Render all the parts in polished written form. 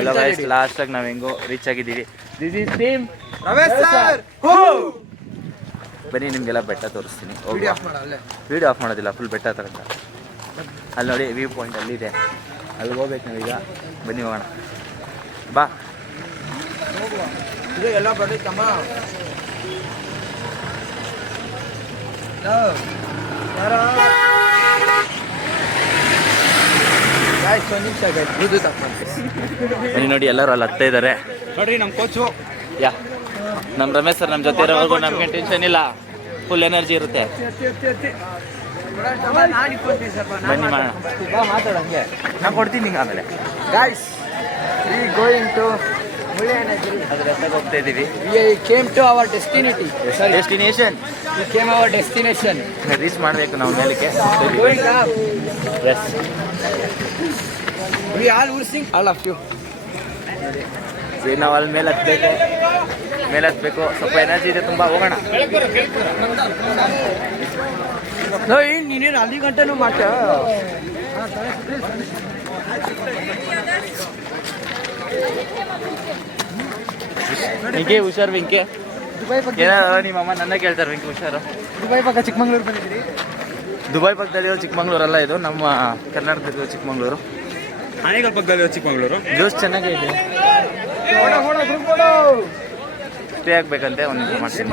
ಎಲ್ಲ ಗೈಸ್ ಲಾಸ್ಟಾಗಿ ನಾವು ಹೆಂಗೋ ರೀಚ್ ಆಗಿದ್ದೀವಿ. This is team Ramesh sir. ಬನ್ನಿ ನಿಮಗೆಲ್ಲ ಬೆಟ್ಟ ತೋರಿಸ್ತೀನಿ. ವೀಡಿಯೋ ಆಫ್ ಮಾಡೋದಿಲ್ಲ, ಫುಲ್ ಬೆಟ್ಟ ತನಕ. ಅಲ್ಲಿ ನೋಡಿ ವ್ಯೂ ಪಾಯಿಂಟ್ ಅಲ್ಲಿದೆ, ಅಲ್ಲಿ ಹೋಗ್ಬೇಕು ನಾವೀಗ. ಬನ್ನಿ ಹೋಗೋಣ ಬಾ. ಇದು ಎಲ್ಲ ಬರುತ್ತಮ್ಮ. ಬನ್ನಿ ನೋಡಿ ಎಲ್ಲರೂ ಅಲ್ಲಿ ಹತ್ತಾ ಇದ್ದಾರೆ ನೋಡ್ರಿ ನಮ್ಮ ಕೋಚು. ಯಾ ನಮ್ಮ ರಮೇಶ್ ಸರ್ ನಮ್ಮ ಜೊತೆ ಇರೋವರೆಗೂ ನಮಗೆ ಟೆನ್ಷನ್ ಇಲ್ಲ, ಫುಲ್ ಎನರ್ಜಿ ಇರುತ್ತೆ. ಬನ್ನಿ ಮಾಡೋಣ, ಮಾತಾಡಂಗೆ ನಾನು ಕೊಡ್ತೀನಿ ನಿಂಗೆ ಆಮೇಲೆ. Guys we going to Mullayanagiri. ಅದ್ರ ಹೆಸರಿಗೆ ಹೋಗ್ತಾ ಇದ್ದೀವಿ. We came to our destination. We came our destination. Reach ಮಾಡಬೇಕು ನಾವು ಮೇಲಕ್ಕೆ. Yes we all will sing all of you. ನಾವು ಅಲ್ಲಿ ಮೇಲೆ ಹತ್ಬೇಕು, ಸ್ವಲ್ಪ ಎನರ್ಜಿ ಇದೆ ತುಂಬ. ಹೋಗೋಣ. ನೀನೇನು ಅಲ್ಲಿ ಗಂಟೆನೂ ಮಾಡ್ತ. ವಿಂಕಿ ಹುಷಾರು. ವಿಂಕಿ ಏನಾರ ನಿಮ್ಮಮ್ಮ ನನ್ನ ಕೇಳ್ತಾರೆ. ವಿಂಕಿ ಹುಷಾರು. ದುಬೈ ಪಕ್ಕ ಚಿಕ್ಕಮಂಗ್ಳೂರು ಬಂದಿದ್ದೀರಿ. ದುಬೈ ಪಕ್ಕದಲ್ಲಿರೋ ಚಿಕ್ಕಮಂಗ್ಳೂರಲ್ಲ, ಇದು ನಮ್ಮ ಕರ್ನಾಟಕದ ಚಿಕ್ಕಮಂಗ್ಳೂರು. ಆನೇಕಲ್ ಪಕ್ಕದಲ್ಲಿರೋ ಚಿಕ್ಕಮಂಗ್ಳೂರು. ಜ್ಯೂಸ್ ಚೆನ್ನಾಗಿದೆ. ಸ್ಟೇ ಆಗ್ಬೇಕಂತೆ. ಒಂದು ನಿಮಿಷ ಮಾಡ್ತೀನಿ.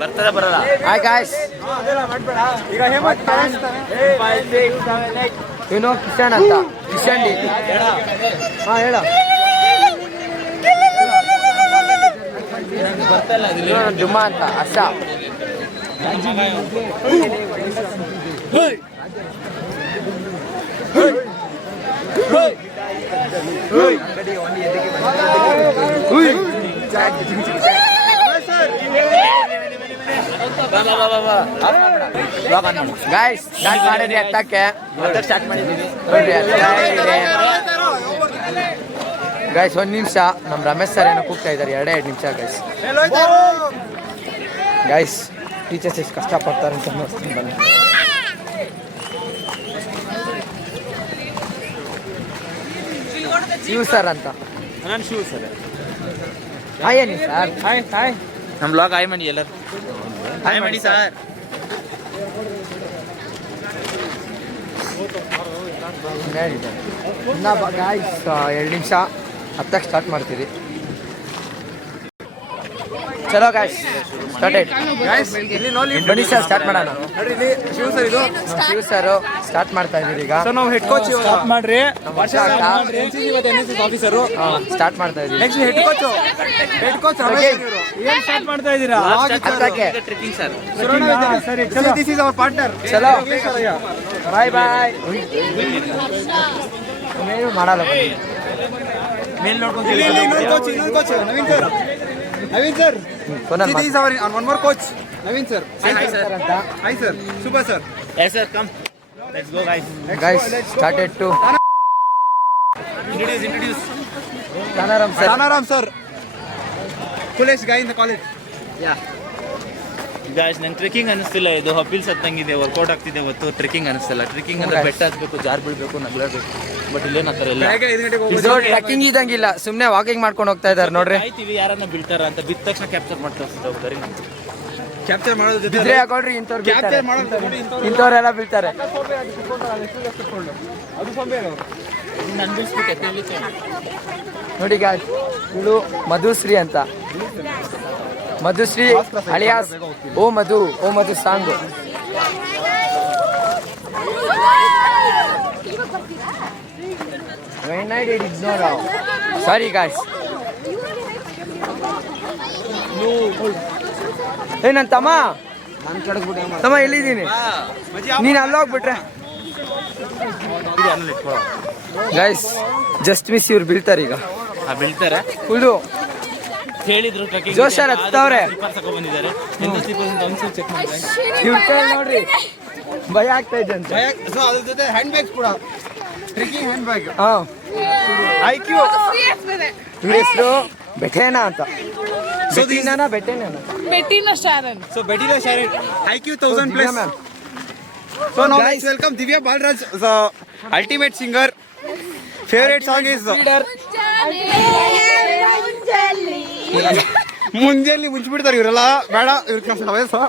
ಬರ್ತದೆ ಬರಲ್ಲ. Hi guys. ಏನೋ ಕಿಶನ್ ಅಂತ. ಕಿಶನ್ ಡಿ. ಹಾಂ ಹೇಳ. ಜುಮ್ಮಾ ಅಂತ ಅಷ್ಟ. ಗಾಯ್ಸ್ ಸ್ಟಾರ್ಟ್ ಮಾಡಿದ್ರಿ ಹತ್ತಕ್ಕೆ. ಸ್ಟಾರ್ಟ್ ಮಾಡಿದ್ದೀವಿ ಗೈಸ್. ಒಂದು ನಿಮಿಷ, ನಮ್ಮ ರಮೇಶ್ ಸರ್ ಏನೋ ಕೂಗ್ತಾ ಇದ್ದಾರೆ. 2 ನಿಮಿಷ ಗೈಸ್. ಗೈಸ್ ಟೀಚರ್ಸ್ ಎಷ್ಟು ಕಷ್ಟಪಡ್ತಾರೆ ಅಂತ ನೋಡ್ತೀನಿ ಬನ್ನಿ. ಶಿವ್ ಸರ್ ಅಂತ. ನಾನು ಶಿವ್ ಸರ್. ಹಾಯ್ ಏನಿ ಸರ್. Hi hi. ನಮ್ಮ ಬ್ಲಾಗ್ ಹಾಯ್ ಮಾಡಿ ಎಲ್ಲರೂ. ಹಾಯ್ ಮಾಡಿ ಸರ್. ಇನ್ನ ಗಾಯ್ಸ್ 2 ನಿಮಿಷ ಹತ್ತಕ್ಕೆ ಸ್ಟಾರ್ಟ್ ಮಾಡ್ತೀರಿ. ಚಲೋ ಗಾಯ್ಸ್ ಸ್ಟಾರ್ಟೆಡ್. ಬನ್ನಿ ಸರ್ ಸ್ಟಾರ್ಟ್ ಮಾಡೋಣ. ಶಿವ್ ಸರ್ ಸ್ಟಾರ್ಟ್ ಮಾಡ್ತಾ ಇದ್ದೀರಿ ಈಗ. ನಾವು ಹೆಡ್ ಕೋಚ್ ಸ್ಟಾರ್ಟ್ ಮಾಡ್ರಿ. ಆಫೀಸರು ಸ್ಟಾರ್ಟ್ ಮಾಡ್ತಾ ಇದ್ದೀವಿ. ನೆಕ್ಸ್ಟ್ ಹೆಡ್ ಕೋಚ್ ಏನ್ ಸ್ಟಾರ್ಟ್ ಮಾಡ್ತಾ ಇದ್ದೀರಾ? Trekking sir. ಸರಿ ಚಲೋ. This is our partner. ಚಲೋ ಬಾಯ್ ಬಾಯ್. ಏನು ಮಾಡಲ್ಲ ಮೇಲ್ ನೋಡ್ಕೊಂಡು Naveen sir. This is our one more coach. Naveen sir. ಅಂತ. Hi sir. Super sir. Yes sir, come. Let's go guys. Guys started to introduce. Tanaram sir. Coolest guy in the college. Yeah. Guys ನಂಗೆ trekking ಅನಿಸ್ತಿಲ್ಲ. ಇದು ಹಬ್ಬಿಲ್ಸ್ ಹತ್ತಂಗಿದೆ, workout ಆಗ್ತಿದೆ ಹೊತ್ತು. Trekking ಅನಿಸ್ತಿಲ್ಲ. Trekking ಅಂದ್ರೆ ಬೆಟ್ಟ ಹತ್ಬೇಕು, jar ಬೀಳ್ಬೇಕು, ನಗ್ಲಾಡ್ಬೇಕು. But ಇಲ್ಲೇನು ಆ ಥರ ಇಲ್ಲ. ಇದು ಟ್ರೆಕ್ಕಿಂಗ್ ಇದ್ದಂಗಿಲ್ಲ, ಸುಮ್ಮನೆ ವಾಕಿಂಗ್ ಮಾಡ್ಕೊಂಡು ಹೋಗ್ತಾ ಇದ್ದಾರೆ ನೋಡ್ರಿ. ಆಯ್ತೀವಿ ಯಾರನ್ನ ಬೀಳ್ತಾರ ಅಂತ ಬಿದ್ದ ತಕ್ಷಣ ಕ್ಯಾಪ್ಚರ್ ಮಾಡ್ತಾ ಹೋಗ್ತಾರೆ. ಕ್ಯಾಪ್ಚರ್ ಮಾಡೋದು ಜೊತೆ ಬಿದ್ರೆ ಹಾಕೊಳ್ರಿ. ಇಂಥವ್ರೆಲ್ಲ ಬೀಳ್ತಾರೆ. ನನ್ ಬೀಳ್ಸ್ಬಿಟ್ಟೆ ನೋಡಿ ಗಾಯ್ಸ್, ಇವಳು ಮಧುಶ್ರೀ ಅಂತ. ಮಧುಶ್ರೀ ಅಲಿಯಾಸ್ ಓ ಮಧು ಸಾಂಗು. ಸಾರಿ ಗಾಯ್ಸ್. ನನ್ನ ತಮ್ಮ ಎಲ್ಲಿದ್ದೀನಿ? ನೀನು ಅಲ್ಲೋಗ್ಬಿಟ್ರೆ ಗೈಸ್ ಜಸ್ಟ್ ಮಿಸ್ ಇವ್ರು ಬೀಳ್ತಾರೆ ಈಗ. ಬೀಳ್ತಾರೆ ಫುಲ್ಲು ಹೇಳಿದ್ರು. ಜೋಶಲ್ಲಿ ಹತ್ತವ್ರೆ. ಬಂದಿದ್ದಾರೆ. ಇವ್ರ ಕೈ ನೋಡ್ರಿ, ಭಯ ಆಗ್ತಾ ಇದೆ ಅಂತ. ಅದ್ರ ಜೊತೆ ಹ್ಯಾಂಡ್ ಬ್ಯಾಗ್ಸ್ ಕೂಡ, ಟ್ರೆಕ್ಕಿಂಗ್ ಹ್ಯಾಂಡ್ ಬ್ಯಾಗ್. ಹಾಂ, IQ. ಇವ್ರ ಹೆಸರು ಬೆಟೇನಾ ಅಂತ. Bettina Sharon. So Bettina Sharon, IQ 1000 plus. So now let's welcome Divya Balraj, the ultimate singer, favourite song is ಮುಂಜಾನೆ ಮುಂಚ್ಬಿಡ್ತಾರೆ ಇವರೆಲ್ಲ. ಬೇಡ ಇವ್ರ ಕೆಲಸ ವಯಸ್ಸು.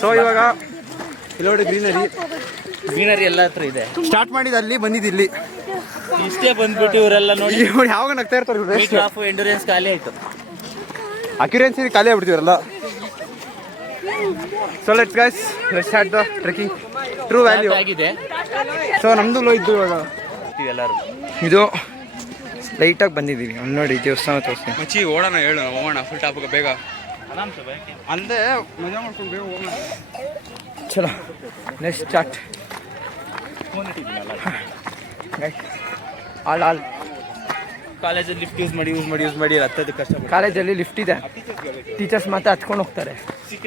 ಸೊ ಇವಾಗ ಇಲ್ಲಿ ನೋಡಿ ಗ್ರೀನರಿ ಎಲ್ಲ ಹತ್ರ ಇದೆ. ಸ್ಟಾರ್ಟ್ ಮಾಡಿದ ಅಲ್ಲಿ ಬಂದಿದ್ದು ಇಲ್ಲಿ. ಇಷ್ಟೇ ಬಂದ್ಬಿಟ್ಟು ಇವರೆಲ್ಲ ನೋಡಿ ಇವ್ರು ಯಾವಾಗ ನಗ್ತಾ ಇರ್ತಾರೆ ಇವ್ರು. ಮೀಟರ್ ಆಫ್ ಎಂಡ್ಯೂರೆನ್ಸ್ ಖಾಲಿ ಆಯ್ತು. ಅಕ್ಯುರೆನ್ಸಿ ಖಾಲಿ ಆಗ್ಬಿಡ್ತೀವರಲ್ಲ. So let's guys let's start the trekking true value ಆಗಿದೆ. ಸೊ ನಮ್ದು ಲೋ ಇದ್ದು ಇವಾಗ ಎಲ್ಲರೂ ಇದು ಲೈಟಾಗಿ ಬಂದಿದ್ದೀವಿ. ಅಲ್ಲಿ ನೋಡಿ ದೇವಸ್ಥಾನ ತೋರಿಸ್ತೀನಿ. ಮಚ್ಚಿ ಓಡೋಣ ಹೇಳು ಹೋಗೋಣ ಫುಲ್ ಟಾಪಿಗೆ ಬೇಗ ಅಂದೆ ಮಜಾ ಮಾಡ್ಕೊಂಡು ಬೇಗ ಹೋಗೋಣ. ಚಲೋ ನೆಕ್ಸ್ಟ್ ಸ್ಟಾರ್ಟ್. ಆಲ್ ಕಾಲೇಜಲ್ಲಿ ಲಿಫ್ಟ್ ಯೂಸ್ ಮಾಡಿ ಹತ್ತೋದು ಕಷ್ಟ. ಕಾಲೇಜಲ್ಲಿ ಲಿಫ್ಟ್ ಇದೆ, ಟೀಚರ್ಸ್ ಮಾತ್ರ ಹತ್ಕೊಂಡು ಹೋಗ್ತಾರೆ.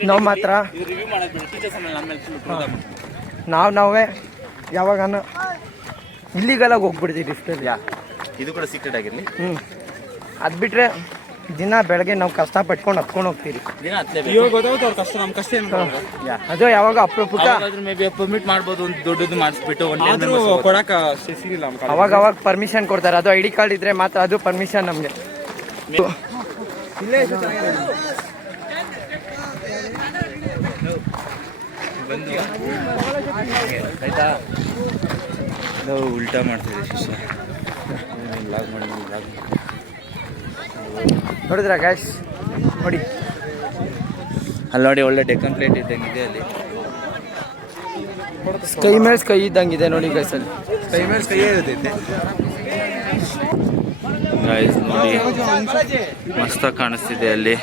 ನಾವು ಮಾತ್ರ ರಿವ್ಯೂ ಮಾಡೋದು ಟೀಚರ್ಸ್ ಆಮೇಲೆ ನಾವೇ ಯಾವಾಗ ಇಲ್ಲಿಗೆಲ್ಲ ಹೋಗ್ಬಿಡ್ತೀವಿ ಲಿಫ್ಟಲ್ಲಿ. ಇದು ಕೂಡ ಸೀಕ್ರೆಟ್ ಆಗಿರಲಿ. ಅದು ಬಿಟ್ಟರೆ ದಿನ ಬೆಳಗ್ಗೆ ನಾವು ಕಷ್ಟ ಪಟ್ಕೊಂಡು ಹತ್ಕೊಂಡು ಹೋಗ್ತೀವಿ. ದಿನ ಹತ್ತಲೇಬೇಕು. ಇವಾಗ ಗೊತ್ತಾಗುತ್ತೆ ಅವ್ರ ಕಷ್ಟ, ನಮ್ಮ ಕಷ್ಟ ಏನು. ಅದು ಯಾವಾಗ ಅಪರೂಪಕ್ಕೆ ಮೇ ಬಿ ಪರ್ಮಿಟ್ ಮಾಡ್ಬೋದು, ಒಂದು ದೊಡ್ಡದು ಮಾಡಿಸ್ಬಿಟ್ಟು ಆದ್ರೂ ಕೊಡಕ್ಕೆ ಸಿಗಿಲ್ಲ. ಅವಾಗ ಪರ್ಮಿಷನ್ ಕೊಡ್ತಾರೆ. ಅದು ID ಕಾರ್ಡ್ ಇದ್ರೆ ಮಾತ್ರ ಅದು ಪರ್ಮಿಷನ್ ನಮಗೆ. ಬಂದು ಆಯ್ತಾ. ನಾವು ಉಲ್ಟಾ ಮಾಡ್ತಿದ್ದೆ ಶಿಷ್ಯ. ಬ್ಲಾಗ್ ಮಾಡಿ ನೋಡಿದ್ರಾ ಗ್ಯಾಸ್ ನೋಡಿ, ಅಲ್ಲಿ ನೋಡಿ ಒಳ್ಳೆ ಡೆಕ್ಕನ್ ಪ್ಲೇಟ್ ಇದ್ದಂಗಿದೆ. ಅಲ್ಲಿ ಸ್ಕೈ ಮೇಲೆ ಸ್ಕೈ ಇದ್ದಂಗಿದೆ ನೋಡಿ ಗೈಸ್. ಅಲ್ಲಿ ಕೈ ಮೇಲೆ ಕೈ ಇರುತ್ತೆ. ಗೈಸ್ ನೋಡಿ ಮಸ್ತಾಗಿ ಕಾಣಿಸ್ತಿದೆ ಅಲ್ಲಿ.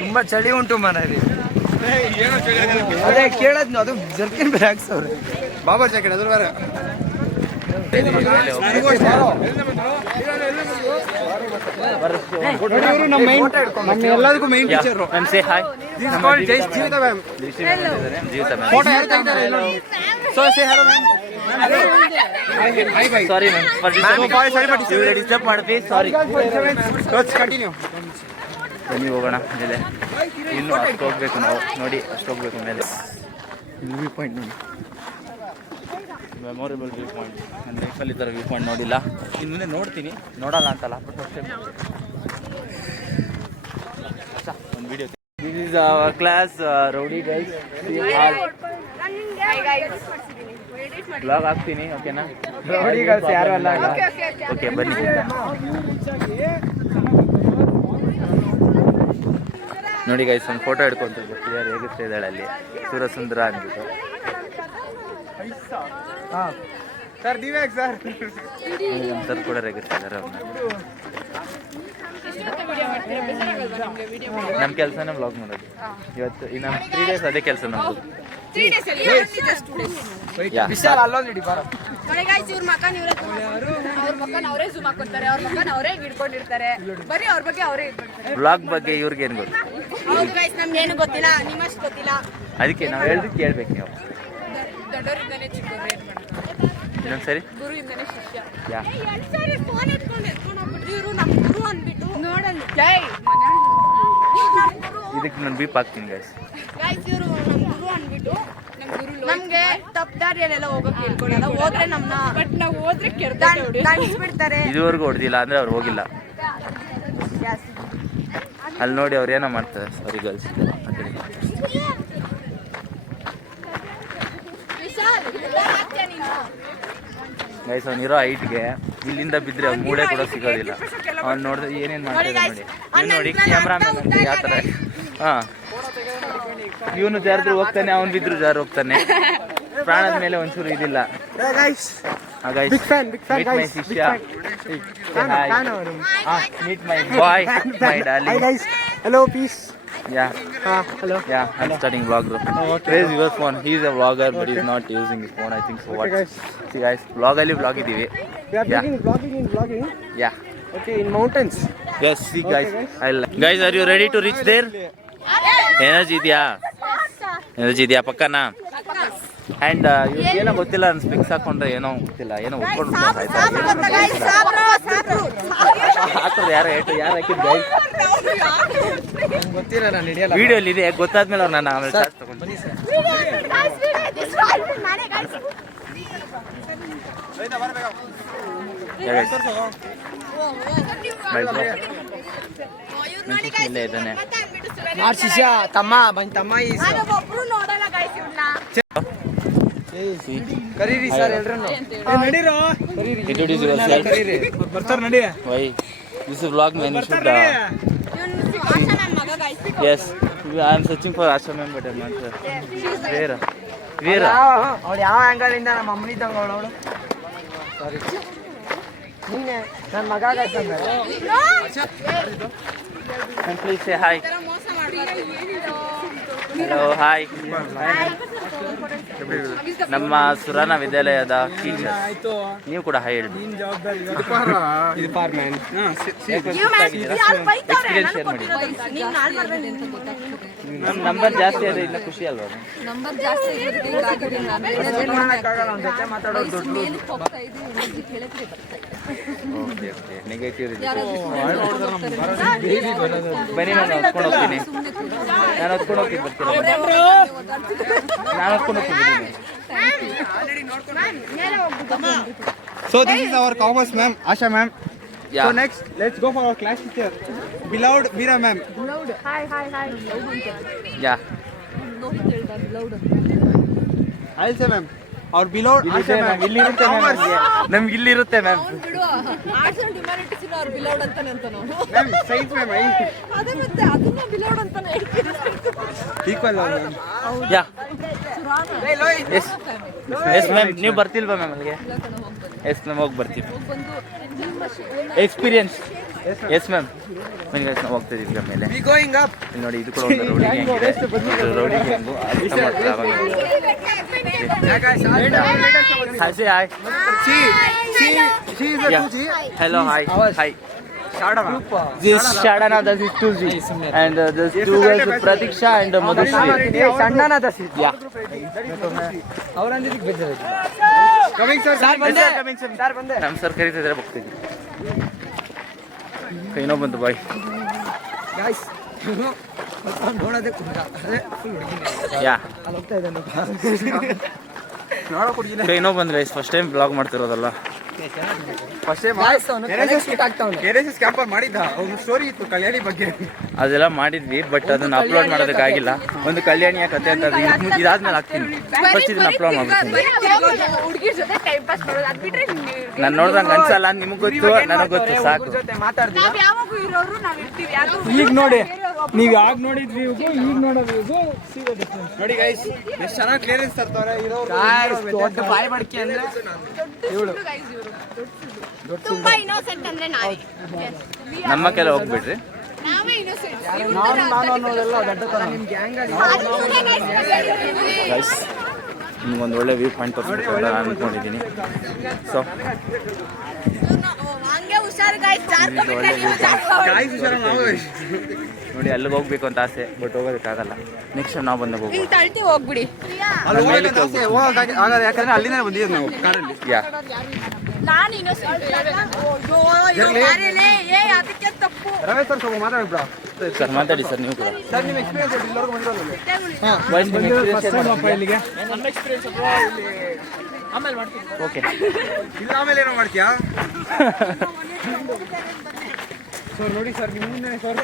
ತುಂಬಾ ಚಳಿ ಉಂಟು ಮನೇಲಿ. ಅದೇ ಕೇಳದ್ನು, ಅದು ಜರ್ಕಿನ್ ಬೇರೆ ಹಾಕ್ಸವ್ರೆ. ಬಾಬಾ ಜಾಕೆಟ್ ಅದ್ರ ಬೇರೆ. ಎಲ್ಲದಕ್ಕೂ ಮೈನ್ ಟೀಚರ್ ಸೇ ಹಾಯ್. ಜೀವಿತ ಮ್ಯಾಮ್. ಜೀವಿತ ಫೋಟೋ ಯಾರು ತೆಗಿತಾರೆ? So say hello ma'am. Sorry ma'am, disturb ಮಾಡ್ತೀವಿ. ಸಾರಿ. ಕಂಟಿನ್ಯೂ. ಬನ್ನಿ ಹೋಗೋಣ ಮೇಲೆ. ಇನ್ನು ಅಷ್ಟು ಹೋಗ್ಬೇಕು ನಾವು. ನೋಡಿ ಅಷ್ಟು ಹೋಗ್ಬೇಕು ಮೇಲೆ. ವ್ಯೂ ಪಾಯಿಂಟ್ ನೋಡಿ, ಮೆಮೊರೇಬಲ್ ವ್ಯೂ ಪಾಯಿಂಟ್. ನನ್ನ ಲೈಫಲ್ಲಿ ಈ ಥರ ವ್ಯೂ ಪಾಯಿಂಟ್ ನೋಡಿಲ್ಲ. ಇನ್ನು ಮುಂದೆ ನೋಡ್ತೀನಿ, ನೋಡಲ್ಲ ಅಂತಲ್ಲ, ಬಟ್ ಅಷ್ಟೇ. ಒಂದು video. This is our class rowdy guys. Blog ಹಾಕ್ತೀನಿ, ಓಕೆನಾ? ನೋಡಿ ಗೈಸ್ ಯಾರು ಅಲ್ಲ. ಓಕೆ ಬನ್ನಿ. ನೋಡಿ ಗೈಸ್ ಒಂದು ಫೋಟೋ ಹಿಡ್ಕೊಂತೀವಿ. ಯಾರು ಹೇಗಿರ್ತಾ ಇದ್ದಾಳೆ ಅಲ್ಲಿ ಸುರಸುಂದರ ಅಂದ್ಬಿಟ್ಟು. ಸರ್ ದಿವ್ಯಾಕ್ ಸರ್ ಸರ್ ಕೂಡ ರೇಗಿಸ್ತಾ ಇದ್ದಾರೆ ಅವ್ರನ್ನ. ನಮ್ಮ ಕೆಲಸನೇ ವ್ಲಾಗ್ ಮಾಡೋದು. ಇವತ್ತು ಇನ್ನು 3 days ಅದೇ ಕೆಲಸ ನಮ್ಮದು. ವಿಶಾಲ್ ಅಲ್ಲೊಂದು ಹಿಡಿ ಬಾರ. ಇವ್ರ ಮಕ್ಕನ ಅವರೇ ಜೂಮ್ ಹಾಕೋತಾರೆ, ಅವ್ರ ಮಕ್ಕನ ಅವರೇ ಹಿಡ್ಕೊಂಡಿರ್ತಾರೆ. ಬರೀ ಅವ್ರ ಬಗ್ಗೆ ಅವರೇ ಇಟ್ಬಿಡ್ತಾರೆ. ವ್ಲಾಗ್ ಬಗ್ಗೆ ಇವ್ರಿಗೆ ಏನು ಗೊತ್ತು? ಹೌದು ಗೈಸ್, ನಮ್ಗೇನು ಗೊತ್ತಿಲ್ಲ, ನಿಮ್ಮಷ್ಟು ಗೊತ್ತಿಲ್ಲ. ಅದಕ್ಕೆ ನಾವು ಹೇಳಿದ್ದು ಕೇಳ್ಬೇಕು ನೀವು. ದೊಡ್ಡವರಿಂದನೇ ಚಿಕ್ಕವ್ರು ಏನ್ ಮಾಡ್ತಾರೆ. ಇನ್ನೊಂದ್ಸರಿ ಗುರುವಿಂದನೇ ಶಿಷ್ಯ. ಯಾ ಫೋನ್ ಎತ್ಕೊಂಡು ಹೋಗ್ಬಿಟ್ರಿ ಇವರು. ನಮ್ಮ ಗುರು ಅಂದ್ಬಿಟ್ಟು ನೋಡಲ್ಲ. ಇದಕ್ಕೆ ನಾನು ಬೀಪ್ ಹಾಕ್ತೀನಿ ಗೈಸ್. ಇವರು ನಮ್ಮ ಗುರು ಅಂದ್ಬಿಟ್ಟು ನಮ್ಗೆ ತಪ್ಪು ದಾರಿಯಲ್ಲೆಲ್ಲ ಹೋಗಕ್ಕೆ ಹೇಳ್ಕೊಡಲ್ಲ. ಹೋದ್ರೆ ನಮ್ಮನ್ನ ಬಟ್ ನಾವು ಹೋದ್ರೆ ದಂಡಿಸ್ಬಿಡ್ತಾರೆ. ಇದುವರೆಗೂ ಹೊಡೆದಿಲ್ಲ ಅಂದ್ರೆ ಅವ್ರು ಹೋಗಿಲ್ಲ. ಅಲ್ಲಿ ನೋಡಿ ಅವ್ರು ಏನೋ ಮಾಡ್ತಾರೆ. ಸಾರಿ ಗರ್ಲ್ಸ್. ಗೈಸ್ ಅವ್ನಿರೋ ಹೈಟ್ಗೆ ಇಲ್ಲಿಂದ ಬಿದ್ದರೆ ಅವ್ನು ಮೂಳೆ ಕೂಡ ಸಿಗೋದಿಲ್ಲ. ಅವ್ನು ನೋಡಿದ್ರೆ ಏನೇನು ಮಾಡ್ತಾರೆ ನೋಡಿ. ಇವ್ನು ನೋಡಿ ಕ್ಯಾಮ್ರಾಮನ್ ಅಂತ ಯಾವ ಥರ. ಹಾಂ, ಇವನು ಜಾರಿದ್ರು ಹೋಗ್ತಾನೆ, ಅವ್ನು ಬಿದ್ರು ಜಾರು ಹೋಗ್ತಾನೆ. ಪ್ರಾಣದ ಮೇಲೆ ಒಂಚೂರು ಇದಿಲ್ಲ. ಶಿಷ್ಯ meet my boy, my darling. hello peace. Yeah. Hello. Yeah, I'm starting vlog, bro. Where is your phone? He's a vlogger, but he's not using his phone, I think so. What? See guys, vlog iddivi. We are vlogging. Yeah. Okay, in mountains. Yes, see guys. Guys, are you ready to reach there? Energy idya? Energy idya pakkana? And ಏನೋ ಗೊತ್ತಿಲ್ಲ ನನ್ನ specs ಹಾಕೊಂಡ್ರೆ ಏನೋ ಗೊತ್ತಿಲ್ಲ ಏನೋ ಉಟ್ಕೊಂಡು ಹಾಕೋದು ಯಾರು ಹಾಕಿದ್ದು ಗೈಸ್ ಗೊತ್ತಿಲ್ಲ ನಾನು ಹಿಡಿಯಲ್ಲ. ವಿಡಿಯೋಲಿ ಇದೆ ಗೊತ್ತಾದ್ಮೇಲೆ ಅವ್ರು ನಾನು ಆಮೇಲೆ ಚಾರ್ಜ್ ತಗೊಂಡು ಇಲ್ಲೇ ಇದ್ದಾನೆ ಮಾಡ್ ಶಿಷ್ಯ ತಮ್ಮ ಬಂದ್ ತಮ್ಮ ಕರೀರಿ ಸರ್ ಎಲ್ರನ್ನು Introduce yourself. ಬರ್ತಾರ ನಡಿ. Why? This is vlog man. You should. Yes. I am searching for Asha ma'am, but I'm not sure. Where? ಅವಳು ಯಾವ ಆಂಗಲ್ ಇಂದ ನಮ್ಮ ಅಮ್ಮನ ಇದ್ದಂಗ ಅವಳು ಸಾರಿ ನೀನೆ ನನ್ನ ಮಗ And please say hi. Hello, hi. ನಮ್ಮ ಸುರಾನ ವಿದ್ಯಾಲಯದ ಟೀಚರ್ ನೀವು ಕೂಡ ಹೈ ಹೇಳಿ ಎಕ್ಸ್ಪೀರಿಯನ್ಸ್ ಶೇರ್ ಮಾಡಿ ನಂಬರ್ ಜಾಸ್ತಿ ಅದೇ ಇಲ್ಲ ಖುಷಿ ಅಲ್ವಾ ನಂಬರ್ ಜಾಸ್ತಿ ಓಕೆ ನೆಗೆಟಿವ್ ಬನ್ನಿ ನಾನು ಹೊತ್ಕೊಂಡು ಹೋಗ್ತೀನಿ ನಾನು ಹೊತ್ಕೊಂಡು ಹೋಗ್ತೀನಿ ಬರ್ತೀನಿ So this is our commerce ma'am, Asha ma'am. Yeah. So next, let's go for our class teacher, beloved Veera ma'am. ಯಾ I'll say ma'am. Our beloved Asha ma'am. ಇಲ್ಲಿರುತ್ತೆ ಮ್ಯಾಮ್ ನಮ್ಗೆ ಇಲ್ಲಿರುತ್ತೆ ಮ್ಯಾಮ್ ಆರ್ಟ್ಸ್ ಅಂಡ್ ಹ್ಯುಮ್ಯಾನಿಟೀಸ್ ಅವ್ರು beloved ಅಂತಾನೆ ಅಂತ ನಾವು Ma'am, science ma'am. ಅದೇ ಮತ್ತೆ ಅದನ್ನ ಬಿಲೌಡ್ ಅಂತಾನೆ ಹೇಳ್ತೀವಿ Equal ma'am. Yeah yes yes ma'am ನೀವು ಬರ್ತಿಲ್ವಾ ಮ್ಯಾಮ್ ಅಲ್ಲಿಗೆ ಎಸ್ ಮ್ಯಾಮ್ ಹೋಗಿ ಬರ್ತೀವಿ ಎಕ್ಸ್ಪೀರಿಯನ್ಸ್ ಎಸ್ ಮ್ಯಾಮ್ ಬನ್ನಿ ಗೈಸ್ ನಾವು ಹೋಗ್ತಾ ಇದೀವಿ ಮೇಲೆ We going up. ಇಲ್ಲಿ ನೋಡಿ ಇದು ಕೂಡ ಒಂದು ರೌಡಿ ಗ್ಯಾಂಗ್ ಇದೆ rowdy gang hi say hi She is a Yeah. 2G. Hello, hi. Hi. Shadana. This is Shadana, this is 2G. And this two guys, Pratiksha and Madhushri. ಸಣ್ಣನ ದಸಿ Yeah. ಅವರಂದಿದ್ದಕ್ಕೆ ಬೇಜಾರು Coming sir. Sir ಬಂದೆ Yes, sir, coming, sir. Sir ಬಂದೆ ನಮ್ಮ sir ಕರೀತಿದ್ರೆ ಹೋಗ್ತಿದ್ವಿ ಕೈನೋ ಬಂತು bye guys ನೋಡೋದೇ ಕುಂದ ಅದೇ full ಹುಡುಗಿನೇ ಯಾ ಅಲ್ಲಿ ಹೋಗ್ತಾ ಇದ್ದಾನೆ ಕೈನೋ ಬಂದ್ ಗೈಸ್ ಫಸ್ಟ್ ಟೈಮ್ ಬ್ಲಾಗ್ ಮಾಡ್ತಿರೋದಲ್ಲ First time ಗಾಯ್ಸ್ ಅವನು ಕನೆಕ್ಟ್ ಆಗ್ತಾವನೆ KRSS ಕ್ಯಾಂಪರ್ ಮಾಡಿದ್ದ ಅವ್ನ ಸ್ಟೋರಿ ಇತ್ತು ಕಲ್ಯಾಣಿ ಬಗ್ಗೆ. ಅದೆಲ್ಲ ಮಾಡಿದ್ವಿ ಬಟ್ ಅದನ್ನ ಅಪ್ಲೋಡ್ ಮಾಡೋದಕ್ಕಾಗಿಲ್ಲ ಒಂದು ಕಲ್ಯಾಣಿಯ ಕತೆ ಅಂತ ಅದು ಇದಾದ್ಮೇಲೆ ಹಾಕ್ತೀನಿ ಫಸ್ಟ್ ಇದನ್ನ ಅಪ್ಲೋಡ್ ಮಾಡ್ತೀನಿ ಹುಡುಗಿರ ಜೊತೆ ಟೈಮ್ ಪಾಸ್ ಮಾಡೋದು ಅದು ಬಿಟ್ರೆ ನಾನು ನೋಡ್ದಂಗೆ ಅನ್ಸಲ್ಲ ನಿಮ್ಗೆ ಗೊತ್ತು ನನಗೆ ಗೊತ್ತು ಸಾಕು ಜೊತೆ ಮಾತಾಡ್ತೀವಿ ನಾವ್ ಯಾವಾಗ ಇರೋರು ನಾವ್ ಇರ್ತೀವಿ ಯಾರು ಈಗ ನೋಡಿ ನೀವು ಯಾವಾಗ ನೋಡಿದ್ವಿ ಈಗ ನೋಡೋದು ನೋಡಿ ಗೈಸ್ ಎಷ್ಟು ಚೆನ್ನಾಗಿ ಕ್ಲಿಯರೆನ್ಸ್ ತರ್ತಾರೆ ಇರೋರು ದೊಡ್ಡ ಬಾಯಿ ಬಡ್ಕಿ ಅಂದ್ರೆ ತುಂಬಾ ಇನ್ನೋಸೆಂಟ್ ಅಂದ್ರೆ ನಾವೇ ನಮ್ಮ ಕೆಲ ಹೋಗ್ಬಿಡ್ರಿ ನಾವೇ ಇನ್ನೋಸೆಂಟ್ ನಾನು ಅನ್ನೋದೆಲ್ಲ ದೊಡ್ಡತನ ನಿಮ್ಮ ಗ್ಯಾಂಗ್ ಗೈಸ್ ನಿಮ್ಗೊಂದು ಒಳ್ಳೆ ವ್ಯೂ ಪಾಯಿಂಟ್ ತೋರಿಸ್ಬೇಕು ಅಂತ ನಾನು ಅಂದ್ಕೊಂಡಿದ್ದೀನಿ ಸೊ ಹಂಗೆ ಹುಷಾರು ಗಾಯ್ಸ್ ಗಾಯ್ಸ್ ಹುಷಾರು ನಾವು ನೋಡಿ ಅಲ್ಲಿಗೆ ಹೋಗ್ಬೇಕು ಅಂತ ಆಸೆ ಬಟ್ ಹೋಗೋದಕ್ಕಾಗಲ್ಲ ನೆಕ್ಸ್ಟ್ ನಾವು ಬಂದಾಗ ಹೋಗ್ಬೋದು ಹಿಂಗ್ ತಳ್ತಿ ಹೋಗ್ಬಿಡಿ ಅಲ್ಲಿ ಹೋಗಕ್ಕೆ ಆಸೆ ಆಗಲ್ಲ ಯಾಕಂದ್ರೆ ಅಲ್ಲಿಂದ ಬಂದಿದ್ದೀವಿ ನಾವು ಕಾರಲ್ಲಿ. ಯಾ ನಾನು ಇನ್ನೋಸೆಂಟ್ ಏ ಅದಕ್ಕೆ ತಪ್ಪು ರಮೇಶ್ ಸರ್ ಸ್ವಲ್ಪ ಮಾತಾಡಿ ಬ್ರಾ. ಸರ್ ಮಾತಾಡಿ ಸರ್ ನೀವು ಕೂಡ ಸರ್ ನಿಮ್ಮ ಎಕ್ಸ್ಪೀರಿಯನ್ಸ್ ಎಲ್ಲರಿಗೂ ಬಂದಿರೋಲ್ಲ ವಾಯ್ಸ್ ನಿಮ್ಮ experience share ಮಾಡಿ. ಇಲ್ಲಿಗೆ ಓಕೆ ಇಲ್ಲ ಆಮೇಲೆ ಏನೋ ಮಾಡ್ತೀಯಾ ಸರ್ ನೋಡಿ ಸರ್ ನಿಮ್ಮ ಮುಂದೆ ಸರ್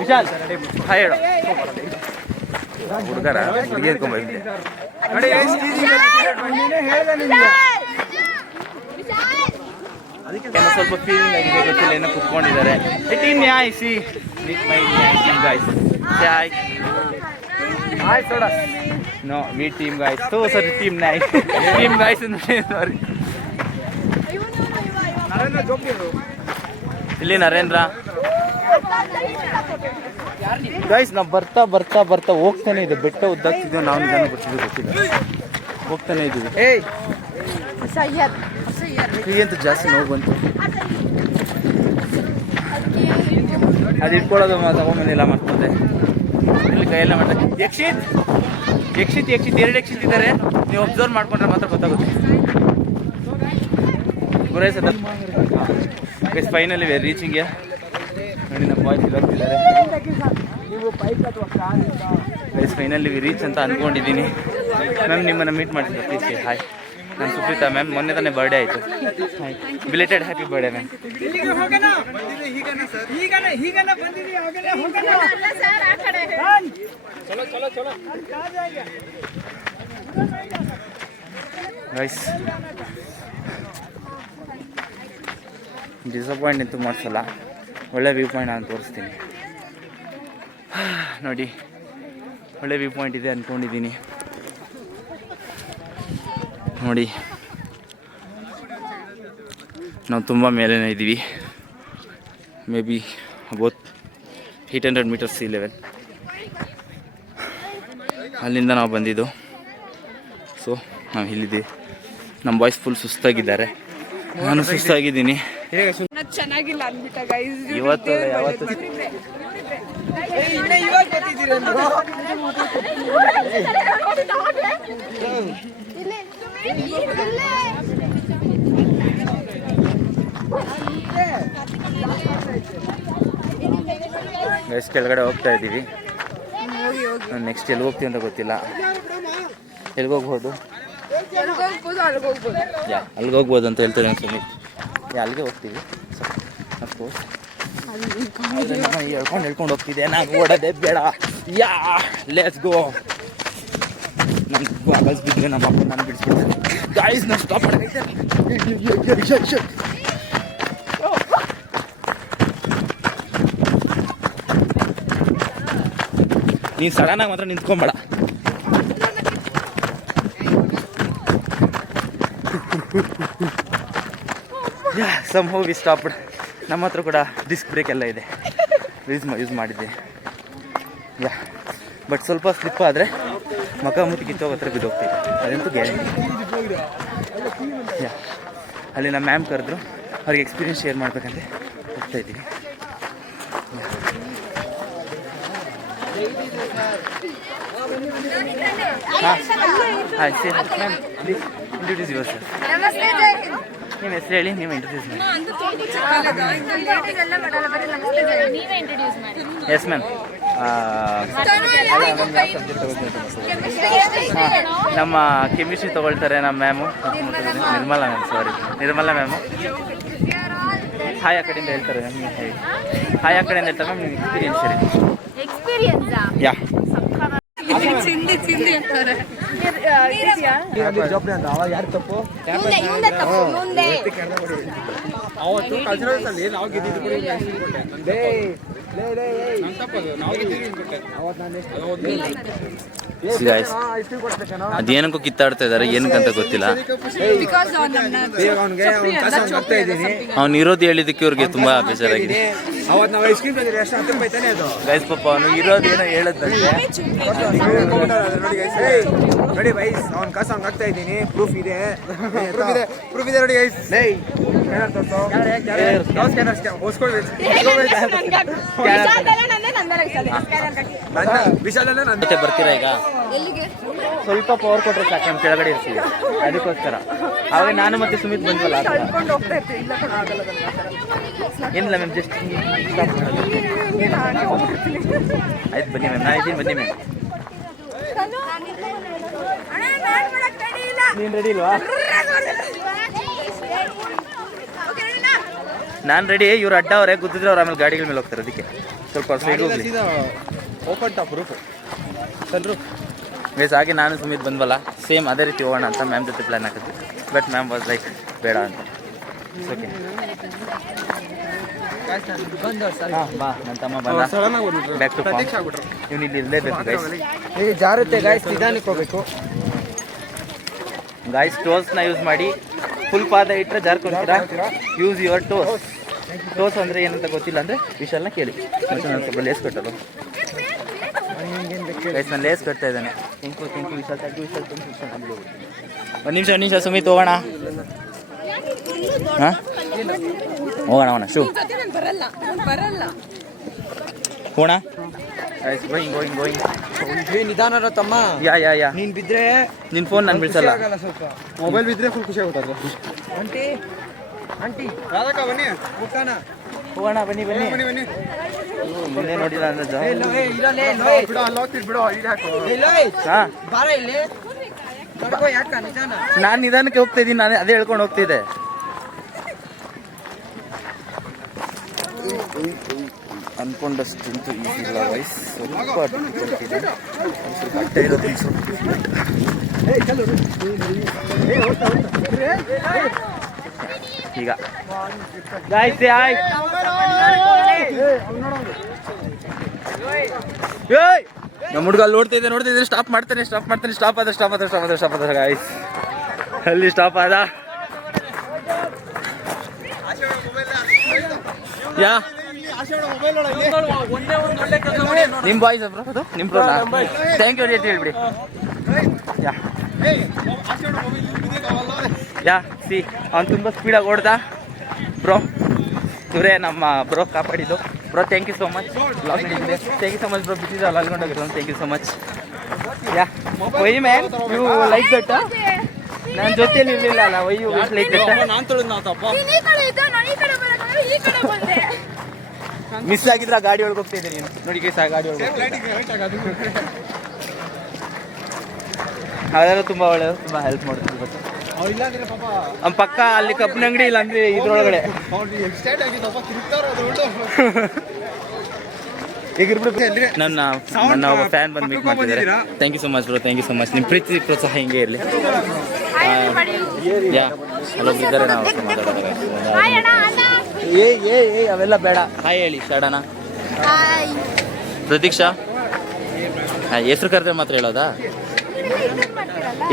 ವಿಶಾಲ್ ಹಾಯ್ ಹೇಳು ಹುಡುಗರ ಹುಡುಗಿ ಇಟ್ಕೊಂಡ್ಬಂದಿದ್ದೆ ನೋಡಿ guys, ಹೇಳಿದೆ ನಿಮ್ಗೆ ಏನೋ ಸ್ವಲ್ಪ ಫೀಲಿಂಗ್ ಆಗಿದೆ ಗೊತ್ತಿಲ್ಲ ಏನೋ ಕುತ್ಕೊಂಡಿದ್ದಾರೆ ಟೀಮ್ ನ್ಯಾಯ್ see my team guys hi hi soda no we team guys so ಸರಿ ಟೀಮ್ ನ್ಯಾಯ್ ಟೀಮ್ ಗಾಯ್ಸ್ ಅಂದ್ರೆ ಸಾರಿ ನರೇಂದ್ರ ಜೋಬ್ನಿರು ಇಲ್ಲಿ ನರೇಂದ್ರ ಗೈಸ್ ನಾವು ಬರ್ತಾ ಬರ್ತಾ ಬರ್ತಾ ಹೋಗ್ತಾನೆ ಇದೆ ಬೆಟ್ಟ ಉದ್ದಾಗ್ತಿದ್ದೀವಿ ನಾವು ನಿಧಾನ ಗೊತ್ತಿದ್ದು ಗೊತ್ತಿಲ್ಲ ಹೋಗ್ತಾನೆ ಇದ್ದೀವಿ ಏಯ್ ಫ್ರೀ ಅಂತ ಜಾಸ್ತಿ ನೋವು ಬಂತು ಅದು ಇಟ್ಕೊಳ್ಳೋದು ತಗೊಂಬಂದಿಲ್ಲ ಮತ್ತೆ ಇಲ್ಲಿ ಕೈಯೆಲ್ಲ ಮಾಡ್ತಾರೆ. ಯಕ್ಷಿತ್ 2 ಯಕ್ಷಿತ್ ಇದ್ದಾರೆ. ನೀವು ಅಬ್ಸರ್ವ್ ಮಾಡ್ಕೊಂಡ್ರೆ ಮಾತ್ರ ಗೊತ್ತಾಗುತ್ತೆ. ಗುರೈಸದ ಫೈನಲಿ ವೇರ್ ರೀಚಿಂಗ್ಗೆ ನೋಡಿ ನಮ್ಮ ಬಾಯ್ಸ್ ಇಲ್ಲಿ ಹೋಗ್ತಿದ್ದಾರೆ. ಫೈನಲಿ ರೀಚ್ ಅಂತ ಅಂದ್ಕೊಂಡಿದ್ದೀನಿ. ಮ್ಯಾಮ್ ನಿಮ್ಮನ್ನು ಮೀಟ್ ಮಾಡ್ತೀನಿ ಪ್ಲೀಸ್. ಹಾಯ್, ನಾನು ಸುಪ್ರೀತಾ ಮ್ಯಾಮ್. ಮೊನ್ನೆ ತಾನೇ ಬರ್ಡೇ ಆಯಿತು. Hi, belated happy birthday ma'am. Guys disappoint ಅಂತೂ ಮಾಡಿಸಲ್ಲ. ಒಳ್ಳೆ ವ್ಯೂ ಪಾಯಿಂಟ್ ನಾನು ತೋರಿಸ್ತೀನಿ ನೋಡಿ. ಒಳ್ಳೆ ವ್ಯೂ ಪಾಯಿಂಟ್ ಇದೆ ಅಂದ್ಕೊಂಡಿದ್ದೀನಿ ನೋಡಿ. ನಾವು ತುಂಬ ಮೇಲೇನೇ ಇದ್ದೀವಿ. Maybe about 800 metres sea level. ಅಲ್ಲಿಂದ ನಾವು ಬಂದಿದ್ದು. ಸೊ ನಾವು ಇಲ್ಲಿದ್ದೀವಿ. ನಮ್ಮ ಬಾಯ್ಸ್ ಫುಲ್ ಸುಸ್ತಾಗಿದ್ದಾರೆ, ನಾನು ಸುಸ್ತಾಗಿದ್ದೀನಿ. ಚೆನ್ನಾಗಿಲ್ಲ ಅಂದ್ಬಿಟ್ಟ ಗೈಸ್. ಇವತ್ತು ಯಾವತ್ತು ಗೈಸ್ ಕೆಳಗಡೆ ಹೋಗ್ತಾ ಇದ್ದೀವಿ. ನೆಕ್ಸ್ಟ್ ಎಲ್ಲಿ ಹೋಗ್ತೀವಿ ಅಂತ ಗೊತ್ತಿಲ್ಲ. ಎಲ್ಲಿಗೆ ಹೋಗ್ಬೋದು? ಅಲ್ಲಿಗೆ ಹೋಗ್ಬೋದು ಅಂತ ಹೇಳ್ತಾರೆ ಸುಮಿತ್. ಅಲ್ಲಿಗೆ ಹೋಗ್ತೀವಿ ಅಫ್ಕೋರ್ಸ್. ಹೇಳ್ಕೊಂಡು ಹೋಗ್ತಿದ್ದೆ ನಾನು. ಓಡೋದೇ ಬೇಡ. Yeah let's go. ನಮ್ಗೆ ವಾಪಸ್ ಬಿದ್ದರೆ ನಮ್ಮ ಅಪ್ಪ ನಾನು ಬಿಡಿಸ್ಬಿಡ್ತೇನೆ. ಗಾಯ್ಸ್ ನಾನು ಸ್ಟಾಪ್ ಮಾಡೈತೆ. ನೀನು ಸಡನ್ನಾಗಿ ಮಾತ್ರ ನಿಂತ್ಕೊಂಬೇಡ. ಸಮ್ ಹೋ ವಿ ಸ್ಟಾಪ್ಡ್. ನಮ್ಮ ಹತ್ರ ಕೂಡ ಡಿಸ್ಕ್ ಬ್ರೇಕ್ ಎಲ್ಲ ಇದೆ, ಯೂಸ್ ಮಾಡಿದ್ದೆ. ಯಾ ಬಟ್ ಸ್ವಲ್ಪ ಸ್ಲಿಪ್ ಆದರೆ ಮಕ ಮುತ್ತಿ ಕಿತ್ತೋಗ ಹತ್ರ ಬಿದ್ದೋಗ್ತೀವಿ, ಅದಂತೂ ಗ್ಯಾರಂಟಿ. ಯಾ ಅಲ್ಲಿ ನಮ್ಮ ಮ್ಯಾಮ್ ಕರೆದ್ರು, ಅವ್ರಿಗೆ ಎಕ್ಸ್ಪೀರಿಯನ್ಸ್ ಶೇರ್ ಮಾಡ್ಬೇಕಂತೆ ಹೋಗ್ತಾ ಇದ್ದೀವಿ. Hi C ma'am, please introduce your self. ನಿಮ್ಮ ಹೆಸರು ಹೇಳಿ, ನೀವು ಇಂಟ್ರೊಡ್ಯೂಸ್ ಮಾಡಿ. Yes ma'am. ನಮ್ಮ ಕೆಮಿಸ್ಟ್ರಿ ತೊಗೊಳ್ತಾರೆ ನಮ್ಮ ಮ್ಯಾಮು, ನಿರ್ಮಲಾ ಮ್ಯಾಮು. ಹಾಯ್ ಆ ಕಡೆಯಿಂದ ಹೇಳ್ತಾರೆ ಮ್ಯಾಮ್. ನೀವು ಹೇಳಿ. ಹಾಯ್ ಆ ಕಡೆಯಿಂದ ಹೇಳ್ತಾರೆ ಮ್ಯಾಮ್. ನಿಮ್ಮ ಎಕ್ಸ್ಪೀರಿಯನ್ಸ್ ಹೇಳಿ. ಯಾ ಯಾರು ತಪ್ಪು? ಅವತ್ತು ಕಲ್ಚರಲ್ಸ್ ಅಲ್ಲಿ ನಾವು ಗೆದ್ದಿದ್ದು ಅದೇನಕ್ಕೂ ಕಿತ್ತಾಡ್ತಾ ಇದಾರೆ, ಏನಕ್ಕಂತ ಗೊತ್ತಿಲ್ಲ. ಅವ್ನು ಇರೋದು ಹೇಳಿದ್ದಕ್ಕೆ ಇವ್ರಿಗೆ ತುಂಬಾ ಬೇಜಾರಾಗಿದೆ. ಗೈಸ್ ಪಾಪ ಅವನು ಇರೋದು ಏನೋ ಹೇಳದಂತೆ. ನೋಡಿ ಗೈಸ್, ಅವ್ನ ಕಾಸು ಹಂಗೆ ಆಗ್ತಾ ಇದ್ದೀನಿ. ಪ್ರೂಫ್ ಇದೆ ನೋಡಿ ಗೈಸ್. ಮತ್ತೆ ಬರ್ತೀರಾ ಈಗ? ಸ್ವಲ್ಪ ಪವರ್ ಕೊಟ್ಟರೆ ಸಾಕು, ನಮ್ಮ ಕೆಳಗಡೆ ಇರ್ತೀವಿ. ಅದಕ್ಕೋಸ್ಕರ ಅವಾಗ ನಾನು ಮತ್ತೆ ಸುಮಿತ್ ಬಂದ್ವಲ್ಲ. ಏನಿಲ್ಲ ಮ್ಯಾಮ್, ಜಸ್ಟ್ ಆಯ್ತು ಬನ್ನಿ ಮ್ಯಾಮ್. ನಾನು ಇದ್ದೀನಿ, ಬನ್ನಿ ಮ್ಯಾಮ್. ನೀನು ರೆಡಿ ಇಲ್ವಾ? ನಾನು ರೆಡಿ. ಇವ್ರು ಅಡ್ಡ ಅವರೇ ಗುದ್ದಿದ್ರೆ ಅವ್ರು ಆಮೇಲೆ ಗಾಡಿಗಳ ಮೇಲೆ ಹೋಗ್ತಾರೆ. ಅದಕ್ಕೆ ಸ್ವಲ್ಪ ಸೈಡ್ ಹೋಗ್ಲಿ. Open top roof sunroof. Guys ಹಾಗೆ ನಾನು ಸುಮಿತ್ ಬಂದ್ವಲ್ಲ, ಸೇಮ್ ಅದೇ ರೀತಿ ಹೋಗೋಣ ಅಂತ ಮ್ಯಾಮ್ ಜೊತೆ ಪ್ಲ್ಯಾನ್ ಹಾಕಿದ್ವಿ. ಬಟ್ ಮ್ಯಾಮ್ ವಾಸ್ ಲೈಕ್ ಬೇಡ ಅಂತ. ಓಕೆ ಬಾ, ನನ್ನ ತಮ್ಮ ಬಂದ. Back to form. ಇವ್ನು ಇಲ್ಲಿ ಇರಲೇಬೇಕು ಗೈಸ್. ಜಾರುತ್ತೆ ಗಾಯ್ಸ್, ನಿಧಾನಕ್ಕೆ ಹೋಗ್ಬೇಕು ಗಾಯ್ಸ್. ಟೋಸ್ನ ಯೂಸ್ ಮಾಡಿ. ಫುಲ್ ಪಾದ ಇಟ್ಟರೆ ಜಾರ್ಕೊಳ್ತೀರಾ. ಯೂಸ್ ಯುವರ್ ಟೋಸ್ ಅಂದರೆ ಏನಂತ ಗೊತ್ತಿಲ್ಲ ಅಂದರೆ ವಿಶಾಲ್ನ ಕೇಳಿ. ಮತ್ತು ನಾನು ಸ್ವಲ್ಪ ಲೇಸ್ ಕಟ್ಟೋದು ಗೈಸ್. ನಾನು ಲೇಸ್ ಕಟ್ತಾ ಇದ್ದಾನೆ. Thank you Vishal. Thank you Vishal. ಒಂದು ನಿಮಿಷ ಸುಮಿತ್, ಹೋಗೋಣ. ಹಾಂ ಹೋಗೋಣ ಶೂ ಹೋಗೋಣ. ಗೋಯಿಂಗ್. ನಿಧಾನ ತಮ್ಮ. ಯಾ ನೀನ್ ಬಿದ್ರೆ ನಿನ್ ಫೋನ್ ನಾನು ಬಿಡ್ಸಲ್ಲ. ಸ್ವಲ್ಪ ಮೊಬೈಲ್ ಬಿದ್ರೆ ಫುಲ್ ಖುಷಿ ಆಗುತ್ತೆ. ಆಂಟಿ ರಾಧಕ್ಕ ಬನ್ನಿ, ಮುಖಾನ ಹೋಗೋಣ ಬನ್ನಿ. ಮುಂದೆ ನೋಡಿಲ್ಲ ಅಂದ್ರೆ ಬಿಡು, ಅಲ್ಲಿ ಹೋಗ್ತಿದ್ ಬಿಡು, ಈಗ ಹಾಕು. ಹಾ ಬಾರ ಇಲ್ಲಿ ತಡ್ಕೋ, ಯಾಕ ನಿಧಾನ. ನಾನು ನಿಧಾನಕ್ಕೆ ಹೋಗ್ತಾ ಇದ್ದೀನಿ, ನಾನು ಅದೇ ಹೇಳ್ಕೊಂಡು ಹೋಗ್ತಿದ್ದೆ. ಅನ್ಕೊಂಡಷ್ಟಂತೂ ಈಸಿ ಇಲ್ಲ ವಯಸ್, ಸ್ವಲ್ಪ difficult ಇದೆ. ಸ್ವಲ್ಪ ಅಡ್ಡ ಇರೋದು ಈಗ ನಮ್ಮ ಹುಡುಗ ಅಲ್ಲಿ ನೋಡ್ತಿದ್ದೆ ಸ್ಟಾಪ್ ಮಾಡ್ತಾನೆ. ಸ್ಟಾಪ್ ಆದ ಗಾಯ್ಸ್, ಅಲ್ಲಿ ಸ್ಟಾಪ್ ಆದ. ಯಾ ನಿಮ್ ಬಾಯ್ಸ್ ಬ್ರೋ, ಅದು ನಿಮ್ ಬ್ರೋ. ಥ್ಯಾಂಕ್ ಯು ಅಂತ ಹೇಳ್ಬಿಡಿ. ಯಾ ಸಿ ಅವ್ನು ತುಂಬ ಸ್ಪೀಡಾಗಿ ಓಡ್ದ ಬ್ರೋ. ಇವರೇ ನಮ್ಮ ಬ್ರೋ ಕಾಪಾಡಿದ್ದು bro. Thank you so much. Thank you so much bro. ಬಿಟ್ಟಿದ್ದಲ್ಲ ಅಲ್ಕೊಂಡೋಗಿರೋ. Thank you so much. Yeah why man you like that? ನನ್ನ ಜೊತೆಲಿ ಇರಲಿಲ್ಲ ಅಲ್ಲ, ವೈ ಯು ಲೈಕ್ ದಟ್? ನಾನು ತೊಳೆದು ನಾವು ತಪ್ಪ ಮಿಸ್ ಆಗಿದ್ರೆ ಗಾಡಿ ಒಳಗೆ ಹೋಗ್ತಿದ್ದೆ ನೀನು ನೋಡಿ. ಕೇಸ ಗಾಡಿ ಒಳಗೆ ಅದೆಲ್ಲ ತುಂಬ ಒಳ್ಳೆಯದು, ತುಂಬ ಹೆಲ್ಪ್ ಮಾಡ್ತಿದ್ದೆ. ಗೊತ್ತಾ ಇಲ್ಲಾಂದ್ರೆ ಪಾಪ ನಮ್ಮ ಪಕ್ಕ ಅಲ್ಲಿ ಕಬ್ಬಿನ ಅಂಗಡಿ, ಇಲ್ಲ ಅಂದ್ರೆ ಇದ್ರೊಳಗಡೆ ಎಕ್ಸ್ಟೈಟ್ ಆಗಿ ಸ್ವಲ್ಪ ತಿರುಗ್ತಾರೋ ಅದು. ನನ್ನ ಒಬ್ಬ ಫ್ಯಾನ್ ಬಂದು ಮೀಟ್ ಮಾಡ್ತಿದ್ದಾರೆ. Thank you so much bro. Thank you so much. ನಿಮ್ಮ ಪ್ರೀತಿ ಪ್ರೋತ್ಸಾಹ ಹಿಂಗೆ ಇರಲಿ. ಯಾ ಹಲೋ ಇದ್ದಾರೆ, ನಾವು ಅವೆಲ್ಲ ಬೇಡ. ಹಾಯ್ ಹೇಳಿ ಶಾಡನ. ಪ್ರತೀಕ್ಷಾ ಹೆಸರು ಕರೆದ್ರೆ ಮಾತ್ರ ಹೇಳೋದಾ?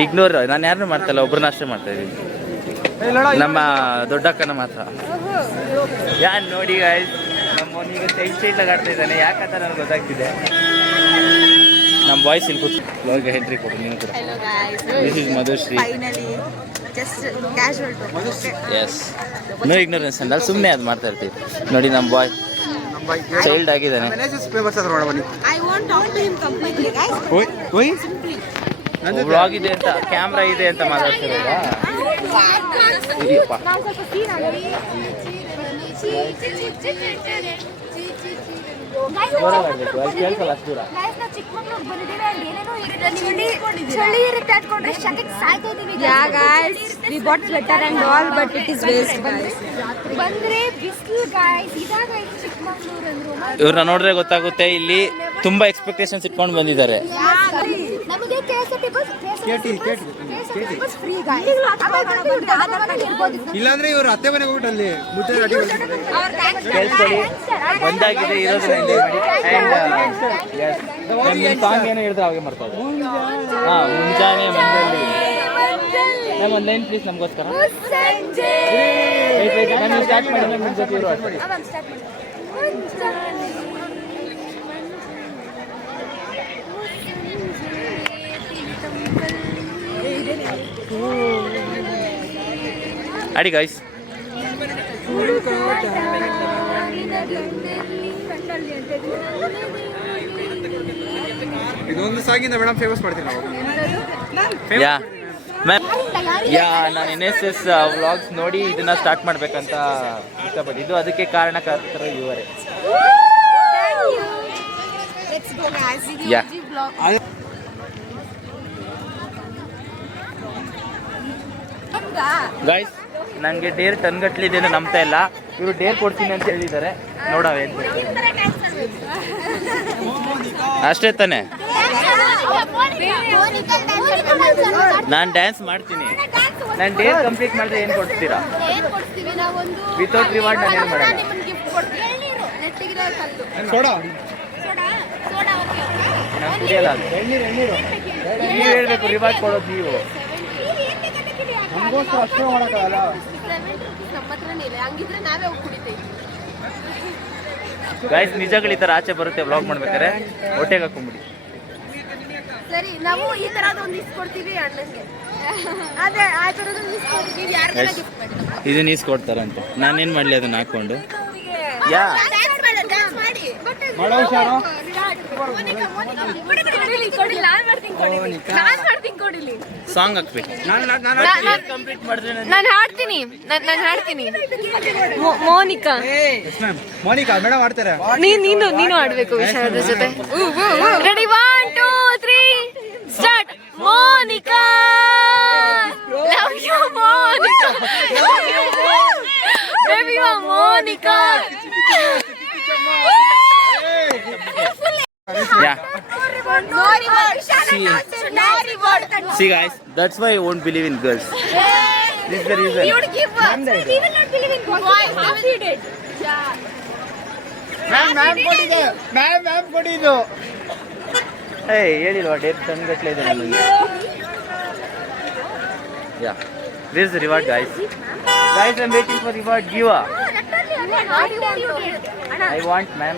ಇಗ್ನೋರ್. ನಾನು ಯಾರನ್ನೂ ಮಾಡ್ತಾಯಿಲ್ಲ, ಒಬ್ಬರನ್ನ ಅಷ್ಟೇ ಮಾಡ್ತಾ ಇದ್ದೀನಿ. ನಮ್ಮ ದೊಡ್ಡಕ್ಕನ ಮಾತ್ರ. ಯಾರು ನೋಡಿ ಗಾಯ್ಸ್, ನಮ್ಮವನಿಗೆ ಸೈಡ್ ಆಡ್ತಾ ಇದ್ದಾನೆ. ಯಾಕಂತ ನನಗೆ ಗೊತ್ತಾಗ್ತಿದೆ. ನಮ್ಮ ಬಾಯ್ಸ್ ಇಲ್ಲಿ ಕೂತು ಬ್ಲಾಗ್ ಎಂಟ್ರಿ ಕೊಡು ನೀವು ಕೂಡ. This is Madhushree. Yes, no ignorance ಅಂದ ಸುಮ್ಮನೆ ಅದು ಮಾಡ್ತಾ ಇರ್ತೀವಿ. ನೋಡಿ ನಮ್ಮ ಬಾಯ್ ಚೈಲ್ಡ್ ಆಗಿದ್ದಾನೆ. ಬ್ಲಾಗ್ ಇದೆ ಅಂತ, ಕ್ಯಾಮ್ರಾ ಇದೆ ಅಂತ ಮಾತಾಡ್ತಿರೋದಾ? ಇದೆಯಪ್ಪ. ಕೇಳ್ಸಲ್ಲ ಅಷ್ಟು ದೂರ. ಇವ್ರನ್ನ ನೋಡಿದ್ರೆ ಗೊತ್ತಾಗುತ್ತೆ, ಇಲ್ಲಿ ತುಂಬಾ ಎಕ್ಸ್ಪೆಕ್ಟೇಷನ್ಸ್ ಇಟ್ಕೊಂಡು ಬಂದಿದ್ದಾರೆ. ಇಲ್ಲಾಂದ್ರೆ ಇವ್ರು ಅತ್ತೆ ಮನೆಗೆ ಹೋಗ್ಬಿಟ್ಟು ಅಲ್ಲಿ ಮುದ್ದೆ ಅಡಿ ಕೇಳಿಸ್ಕೊಳ್ಳಿ, ಒಂದಾಗಿದೆ ಇರೋದನ್ನ ಎಂಜಾಯ್ ಮಾಡಿ. ಆ್ಯಂಡ್ ಸಾಂಗ್ ಏನೋ ಹೇಳಿದ್ರೆ ಅವಾಗೆ ಮಾಡ್ತಾರೆ. ಹಾಂ, ಮುಂಜಾನೆ ಮಂಜಲ್ಲಿ ಮ್ಯಾಮ್ ಒಂದು ಲೈನ್ ಪ್ಲೀಸ್ ನಮಗೋಸ್ಕರ. ನಾನು ಸ್ಟಾರ್ಟ್ ಮಾಡಿ ಮ್ಯಾಮ್, ನಿಮ್ಮ ಜೊತೆ ಇರೋ ಅಡಿ ಗಾಯ್ಸ್. ಇದೊಂದು ಸಾಗಿಂದ ಮೇಡಮ್ ಫೇಮಸ್ ಮಾಡ್ತೀವಿ ನಾವು. ಯಾ ಮ್ಯಾಮ್, ಯಾ ನಾನು NSS ವ್ಲಾಗ್ಸ್ ನೋಡಿ ಇದನ್ನ ಸ್ಟಾರ್ಟ್ ಮಾಡ್ಬೇಕಂತ ಇಷ್ಟಪಟ್ಟಿದ್ದು. ಅದಕ್ಕೆ ಕಾರಣಕರ್ತರು ಇವರೇ. ಯಾ ಗಾಯ್ಸ್, ನನಗೆ ಡೇರ್ ಟನ್ಗಟ್ಲಿದೆ ಅಂತ ನಂಬ್ತಾ ಇಲ್ಲ. ಇವರು ಡೇರ್ ಕೊಡ್ತೀನಿ ಅಂತ ಹೇಳಿದ್ದಾರೆ. ನೋಡವೆ ಅಷ್ಟೇ ತಾನೆ. ನಾನು ಡ್ಯಾನ್ಸ್ ಮಾಡ್ತೀನಿ. ನಾನು ಡೇರ್ ಕಂಪ್ಲೀಟ್ ಮಾಡಿದ್ರೆ ಏನು ಕೊಡ್ತೀರಾ? ವಿತೌಟ್ ರಿವಾರ್ಡ್ ನಾನು ಏನು ಮಾಡಲ್ಲ. ಸೋಡಾ ನಾನು ಕುಡಿಯಲ್ಲ. ಅದು ನೀವು ಹೇಳ್ಬೇಕು, ರಿವಾರ್ಡ್ ಕೊಡೋದು ನೀವು. ನಮಗೋಸ್ಕರ ಅಷ್ಟೇ ಮಾಡೋಕ್ಕಾಗಲ್ಲ. ಗಾಯ್ಸ್, ನಿಜಗಳು ಈ ಥರ ಆಚೆ ಬರುತ್ತೆ ವ್ಲಾಗ್ ಮಾಡ್ಬೇಕಾದ್ರೆ. ಹೊಟ್ಟೆಗೆ ಹಾಕೊಂಬಿಡಿ. ಸರಿ, ನಾವು ಈ ತರದ್ದು ಒಂದು ಇಸ್ಕೊಡ್ತೀವಿ ಅಣ್ಣಂಗೆ. ಅದೇ ಆ ತರದ್ದು ಇಸ್ಕೊಡ್ತೀವಿ. ಯಾರಿಗೆಲ್ಲ ಗಿಫ್ಟ್ ಮಾಡಿ ಇದನ್ನ ಇಸ್ಕೊಡ್ತಾರಂತೆ. ನಾನೇನು ಮಾಡಲಿ ಅದನ್ನ ಹಾಕೊಂಡು? ಯಾ ಡ್ಯಾನ್ಸ್ ಮಾಡಿ ಮಾಡೋ ಹುಷಾರು. ಸಾಂಗ್ ಹಾಕ್ಬೇಕು. ನಾನು ಹಾಡ್ತೀನಿ ಮೋನಿಕಾ ಮೋನಿಕಾ ಮೇಡಮ್ ಮಾಡ್ತಾರೆ. ನೀನು ಆಡ್ಬೇಕು ವಿಶಾಲದ ಜೊತೆ. Ready 1 2 3 start. Monica love you Monica baby Monica. Yeah. See guys, that's why I won't believe in girls. This is the reason. We would give up. We will not believe in boys. We did. Ma'am ಕೊಡಿದ್ದು. Hey, ಹೇಳಿಲ್ವಾ date ತಂಗಟ್ಲೆ ಇದೆ ನನಗೆ. Yeah. This is the reward guys. Guys, I'm waiting for reward. Giva. I want ma'am.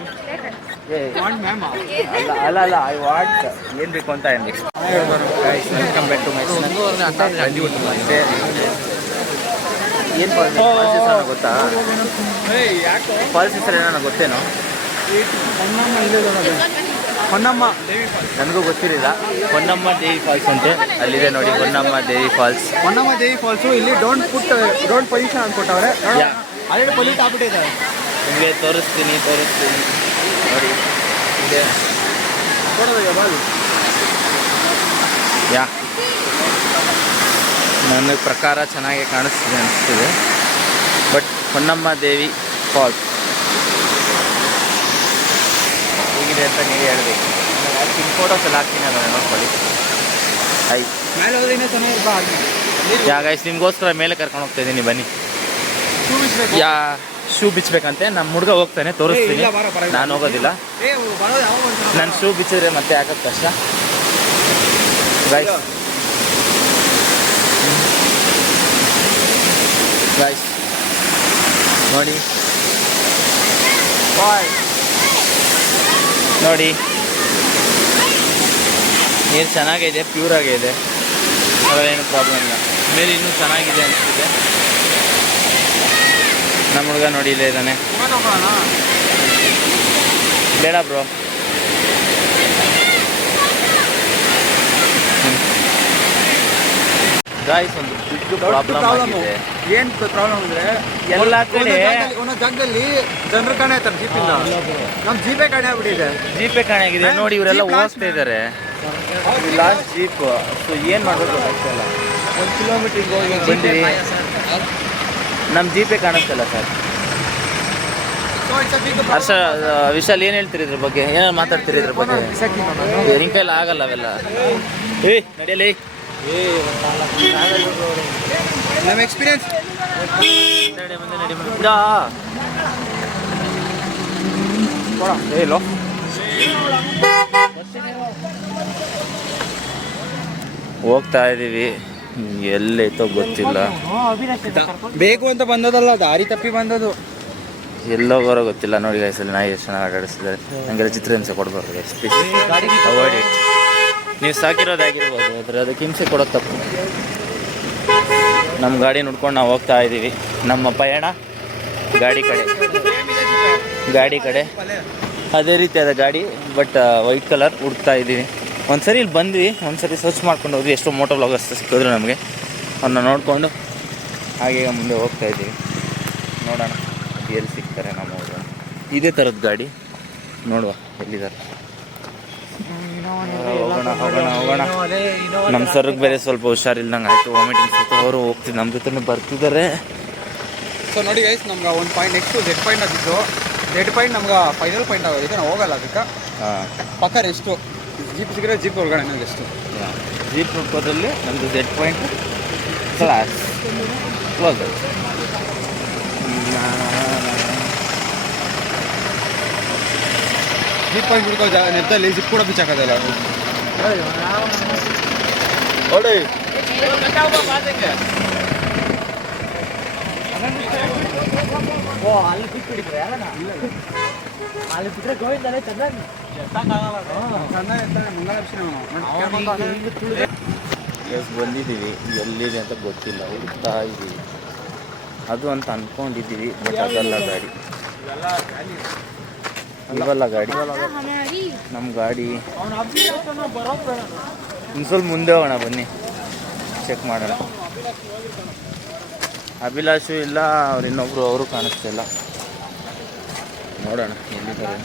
ಅಲ್ಲ I want ಏನ್ ಬೇಕು ಅಂತ welcome back to my ಏನು ಫಾಲ್ಸ್ ಹೆಸರು ಗೊತ್ತಾ? ಫಾಲ್ಸ್ ಹೆಸರು ಏನೋ ಗೊತ್ತೇನೋ? ಹೊನ್ನಮ್ಮ ನನಗೂ ಗೊತ್ತಿರಲಿಲ್ಲ. ಹೊನ್ನಮ್ಮ ದೇವಿ ಫಾಲ್ಸ್ ಅಂತೆ, ಅಲ್ಲಿದೆ ನೋಡಿ ಹೊನ್ನಮ್ಮ ದೇವಿ ಫಾಲ್ಸ್. ಹೊನ್ನಮ್ಮ ದೇವಿ ಫಾಲ್ಸು. ಇಲ್ಲಿ ಡೋಂಟ್ ಪೊಲ್ಯೂಷನ್ ಅಂದ್ಕೊಟ್ಟವ್ರೆ. ಆಲ್ರೆಡಿ ಪೊಲ್ಯೂಟ್ ಆಗ್ಬಿಟ್ಟಿದ್ದಾರೆ. ನಿಮಗೆ ತೋರಿಸ್ತೀನಿ ನೋಡಿ ಇದೆ. ಯಾ ನನ್ನ ಪ್ರಕಾರ ಚೆನ್ನಾಗಿ ಕಾಣಿಸ್ತಿದೆ ಅನಿಸ್ತಿದೆ. ಬಟ್ ಹೊನ್ನಮ್ಮ ದೇವಿ ಫಾಲ್ಸ್ ಹೇಗಿದೆ ಅಂತ ನೀವು ಹೇಳ್ಬೇಕು. ಹಾಕ್ತೀನಿ ಫೋಟೋಸ್ ಎಲ್ಲ ಹಾಕ್ತೀನಿ, ಅದನ್ನು ನೋಡ್ಕೊಳ್ಳಿ. ಮೇಲೆ ಹೋದ್ರೆ ಇನ್ನೂ ಚೆನ್ನಾಗಿರ್ಬಾ. ಯಾ ಗೈಸ್ ನಿಮಗೋಸ್ಕರ ಮೇಲೆ ಕರ್ಕೊಂಡು ಹೋಗ್ತಾ ಇದ್ದೀನಿ, ಬನ್ನಿ. ಯಾ ಶೂ ಬಿಚ್ಚಬೇಕಂತೆ ನಮ್ಮ ಹುಡುಗ ಹೋಗ್ತಾನೆ, ತೋರಿಸ್ತೀನಿ. ನಾನು ಹೋಗೋದಿಲ್ಲ, ನನ್ನ ಶೂ ಬಿಚ್ಚಿದ್ರೆ ಮತ್ತೆ ಹಾಕೋದು ಕಷ್ಟ. ಗೈಸ್ ನೋಡಿ ನೋಡಿ ನೀರು ಚೆನ್ನಾಗಿದೆ, ಪ್ಯೂರ್ ಆಗಿದೆ, ಅದರೇನು ಪ್ರಾಬ್ಲಮ್ ಇಲ್ಲ. ಮೇಲೆ ಇನ್ನೂ ಚೆನ್ನಾಗಿದೆ ಅನಿಸ್ತಿದೆ. ನಮ್ಮ ಹುಡುಗ ನೋಡಿ ಇಲ್ಲೇ ಇದ್ದಾನೆ. ಬೇಡ ಬ್ರೋ, ಗಾಯ್ಸ್ ಒಂದು ಬಿಗ್ ಪ್ರಾಬ್ಲಮ್ ಆಗಿದೆ. ಏನು ಪ್ರಾಬ್ಲಮ್ ಅಂದರೆ ಎಲ್ಲ ಕಡೆ ಒಂದೊಂದು ಜಾಗದಲ್ಲಿ ಜನರು ಕಾಣೆ ಆಯ್ತಾರೆ ಜೀಪಿಂದ. ನಮ್ಮ ಜೀಪೇ ಕಾಣೆ ಆಗ್ಬಿಟ್ಟಿದೆ. ಜೀಪೇ ಕಾಣೆಯಾಗಿದೆ ನೋಡಿ. ಇವರೆಲ್ಲ ಹೋಗ್ತಾ ಇದ್ದಾರೆ ಲಾಸ್ಟ್ ಜೀಪ್. ಸೊ ಏನು ಮಾಡಬೇಕು ಗೊತ್ತಾಗ್ತಿಲ್ಲ. 1 ಕಿಲೋಮೀಟ್ರಿಗೆ ಹೋಗಿ ಬಂದಿರಿ, ನಮ್ಮ ಜೀಪೇ ಕಾಣಿಸ್ತಲ್ಲ ಸರ್. ಹರ್ಷ ವಿಶಾಲ್ ಏನು ಹೇಳ್ತೀರಿ ಇದ್ರ ಬಗ್ಗೆ? ಏನಾರು ಮಾತಾಡ್ತೀರಿ ಇದ್ರ ಬಗ್ಗೆ? ನಿನ್ನ ಕೈಲಿ ಆಗಲ್ಲ ಅವೆಲ್ಲ. ನಡೆಯಲಿ ನಮ್ಮ ಎಕ್ಸ್ಪೀರಿಯನ್ಸ್. ಹೇಳೋ ಹೋಗ್ತಾ ಇದ್ದೀವಿ, ಎಲ್ಲೈತೋ ಗೊತ್ತಿಲ್ಲ. ಬೇಕು ಅಂತ ಬಂದದಲ್ಲ, ದಾರಿ ತಪ್ಪಿ ಬಂದದು. ಎಲ್ಲೋಗೋರೋ ಗೊತ್ತಿಲ್ಲ. ನೋಡಿ ಗೈಸಲ್ಲಿ ನಾಯಿ ಎಷ್ಟು ಚೆನ್ನಾಗಿ ಆಟಾಡಿಸಿದ್ದಾರೆ. ನನಗೆಲ್ಲ ಚಿತ್ರಹಿಂಸೆ ಕೊಡಬಾರ್ದು, ಅವಾಯ್ಡ್ ಇಟ್. ನೀವು ಸಾಕಿರೋದಾಗಿರ್ಬೋದು, ಆದರೆ ಅದಕ್ಕೆ ಹಿಂಸೆ ಕೊಡೋದು ತಪ್ಪು. ನಮ್ಮ ಗಾಡಿ ನೋಡ್ಕೊಂಡು ನಾವು ಹೋಗ್ತಾ ಇದ್ದೀವಿ. ನಮ್ಮ ಪಯಣ ಗಾಡಿ ಕಡೆ ಅದೇ ರೀತಿಯಾದ ಗಾಡಿ, ಬಟ್ ವೈಟ್ ಕಲರ್ ಹುಡುಕ್ತಾ ಇದ್ದೀವಿ. ಒಂದ್ಸರಿ ಇಲ್ಲಿ ಬಂದ್ವಿ, ಒಂದ್ಸರಿ ಸರ್ಚ್ ಮಾಡ್ಕೊಂಡು ಹೋದ್ವಿ. ಎಷ್ಟೋ ಮೋಟೋ ವ್ಲಾಗರ್ಸ್ ಸಿಕ್ಕಿದ್ರು ನಮಗೆ. ಅವ್ರನ್ನ ನೋಡಿಕೊಂಡು ಹಾಗೆ ಮುಂದೆ ಹೋಗ್ತಾ ಇದ್ದೀವಿ. ನೋಡೋಣ ಎಲ್ಲಿ ಸಿಗ್ತಾರೆ ನಮ್ಮ ಹುಡುಗ. ಇದೇ ಥರದ ಗಾಡಿ ನೋಡುವ ಎಲ್ಲಿದ್ದಾರೆ. ಹೋಗೋಣ. ನಮ್ಮ ಸರ್ಗೆ ಬೇರೆ ಸ್ವಲ್ಪ ಹುಷಾರಿಲ್ದಂಗೆ ಆಯಿತು, ವಾಮಿಟಿಂಗ್ಸ್ ಆಯಿತು. ಅವರು ಹೋಗ್ತಿದ್ದು ನಮ್ಮ ಜೊತೆ ಬರ್ತಿದ್ದಾರೆ. ಸೊ ನೋಡಿ ಗೈಸ್, ನಮ್ಗೆ ಒಂದು ಪಾಯಿಂಟ್ ನೆಕ್ಸ್ಟು ಝೆಡ್ ಪಾಯಿಂಟ್ ಆಗಿತ್ತು. ಝೆಡ್ ಪಾಯಿಂಟ್ ನಮ್ಗೆ ಫೈನಲ್ ಪಾಯಿಂಟ್ ಆಗೋದಕ್ಕೆ ನಾವು ಹೋಗಲ್ಲ. ಅದಕ್ಕೆ ಪಕ್ಕ ರೆಸ್ಟು. ಜೀಪ್ ಸಿಕ್ಕರೆ ಜೀಪ್ ಹೊರಗಡೆ ನಮ್ಗೆ ಎಷ್ಟು ಜೀಪ್ ಹುಡ್ಕೋದ್ರಲ್ಲಿ ನಮ್ಮದು Z point class close. Jeep point ಹುಡ್ಕೋ ನೆತ್ತಲ್ಲಿ ಜಿಪ್ ಕೂಡ ಬಿಚ್ಚಾಕೋದಿಲ್ಲ. ನೋಡಿ ಬಂದಿದ್ದೀವಿ, ಎಲ್ಲಿದೆ ಅಂತ ಗೊತ್ತಿಲ್ಲ, ಹುಡುಕ್ತಾ ಇದ್ದೀವಿ. ಅದು ಅಂತ ಅಂದ್ಕೊಂಡಿದ್ದೀವಿ, ಬಟ್ ಅದಲ್ಲ ಗಾಡಿ. ಇವಲ್ಲ ಗಾಡಿ, ನಮ್ಮ ಗಾಡಿ. ಇನ್ನು ಸ್ವಲ್ಪ ಮುಂದೆ ಹೋಗೋಣ ಬನ್ನಿ, ಚೆಕ್ ಮಾಡೋಣ. ಅಭಿಲಾಷು ಇಲ್ಲ, ಅವ್ರು ಇನ್ನೊಬ್ರು ಅವರು ಕಾಣಿಸ್ತಿಲ್ಲ. ನೋಡೋಣ ಎಲ್ಲಿದ್ದಾರೆ.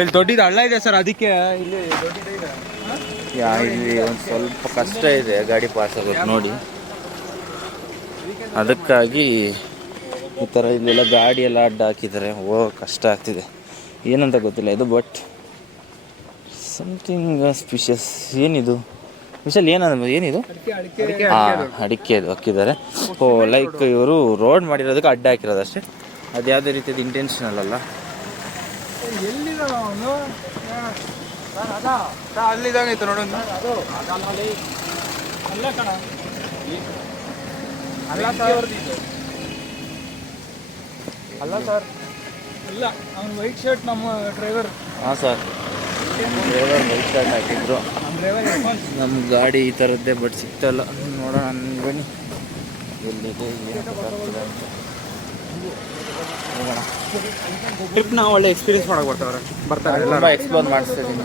ಇಲ್ಲಿ ದೊಡ್ಡದು ಹಳ್ಳ ಇದೆ ಸರ್, ಅದಕ್ಕೆ ಇಲ್ಲಿ ದೊಡ್ಡದಿದೆ. ಇಲ್ಲಿ ಒಂದು ಸ್ವಲ್ಪ ಕಷ್ಟ ಇದೆ ಗಾಡಿ ಪಾಸ್ ಆಗೋದು ನೋಡಿ, ಅದಕ್ಕಾಗಿ ಈ ಥರ ಇಲ್ಲೆಲ್ಲ ಗಾಡಿ ಎಲ್ಲ ಅಡ್ಡ ಹಾಕಿದ್ದಾರೆ. ಕಷ್ಟ ಆಗ್ತಿದೆ, ಏನಂತ ಗೊತ್ತಿಲ್ಲ ಇದು, ಬಟ್ ಸಮಥಿಂಗ್ ಸ್ಪಿಷಿಯಸ್. ಏನಿದು ವಿಶಾಲ್, ಏನಿದು? ಹಾಂ, ಅಡಿಕೆ ಅದು ಹಾಕಿದ್ದಾರೆ. ಲೈಕ್ ಇವರು ರೋಡ್ ಮಾಡಿರೋದಕ್ಕೆ ಅಡ್ಡ ಹಾಕಿರೋದು ಅಷ್ಟೇ, ಅದು ಯಾವುದೇ ರೀತಿಯಾದ ಇಂಟೆನ್ಷನಲ್ ಅಲ್ಲ. ಅಲ್ಲಿದಾಗೈತೆ ನೋಡೋದು. ಅಲ್ಲ ಸರ್, ಇಲ್ಲ ಅವ್ನು ವೈಟ್ ಶರ್ಟ್ ನಮ್ಮ ಡ್ರೈವರ್. ಹಾಂ ಸರ್, ಡ್ರೈವರ್ ವೈಟ್ ಶರ್ಟ್ ಹಾಕಿದ್ರು. ನಮ್ಮ ಗಾಡಿ ಈ ಥರದ್ದೇ, ಬಟ್ ಸಿಗ್ತಾಯಿಲ್ಲ. ನೋಡೋಣ ಬನ್ನಿ ಎಲ್ಲಿದೆ, ಹೋಗೋಣ. ಟ್ರಿಪ್ನ ಒಳ್ಳೆ ಎಕ್ಸ್ಪೀರಿಯನ್ಸ್ ಮಾಡಕ್ಕೆ ಬರ್ತಾರೆ. ತುಂಬ ಎಕ್ಸ್ಪ್ಲೋರ್ ಮಾಡಿಸ್ತಿದ್ದೀನಿ.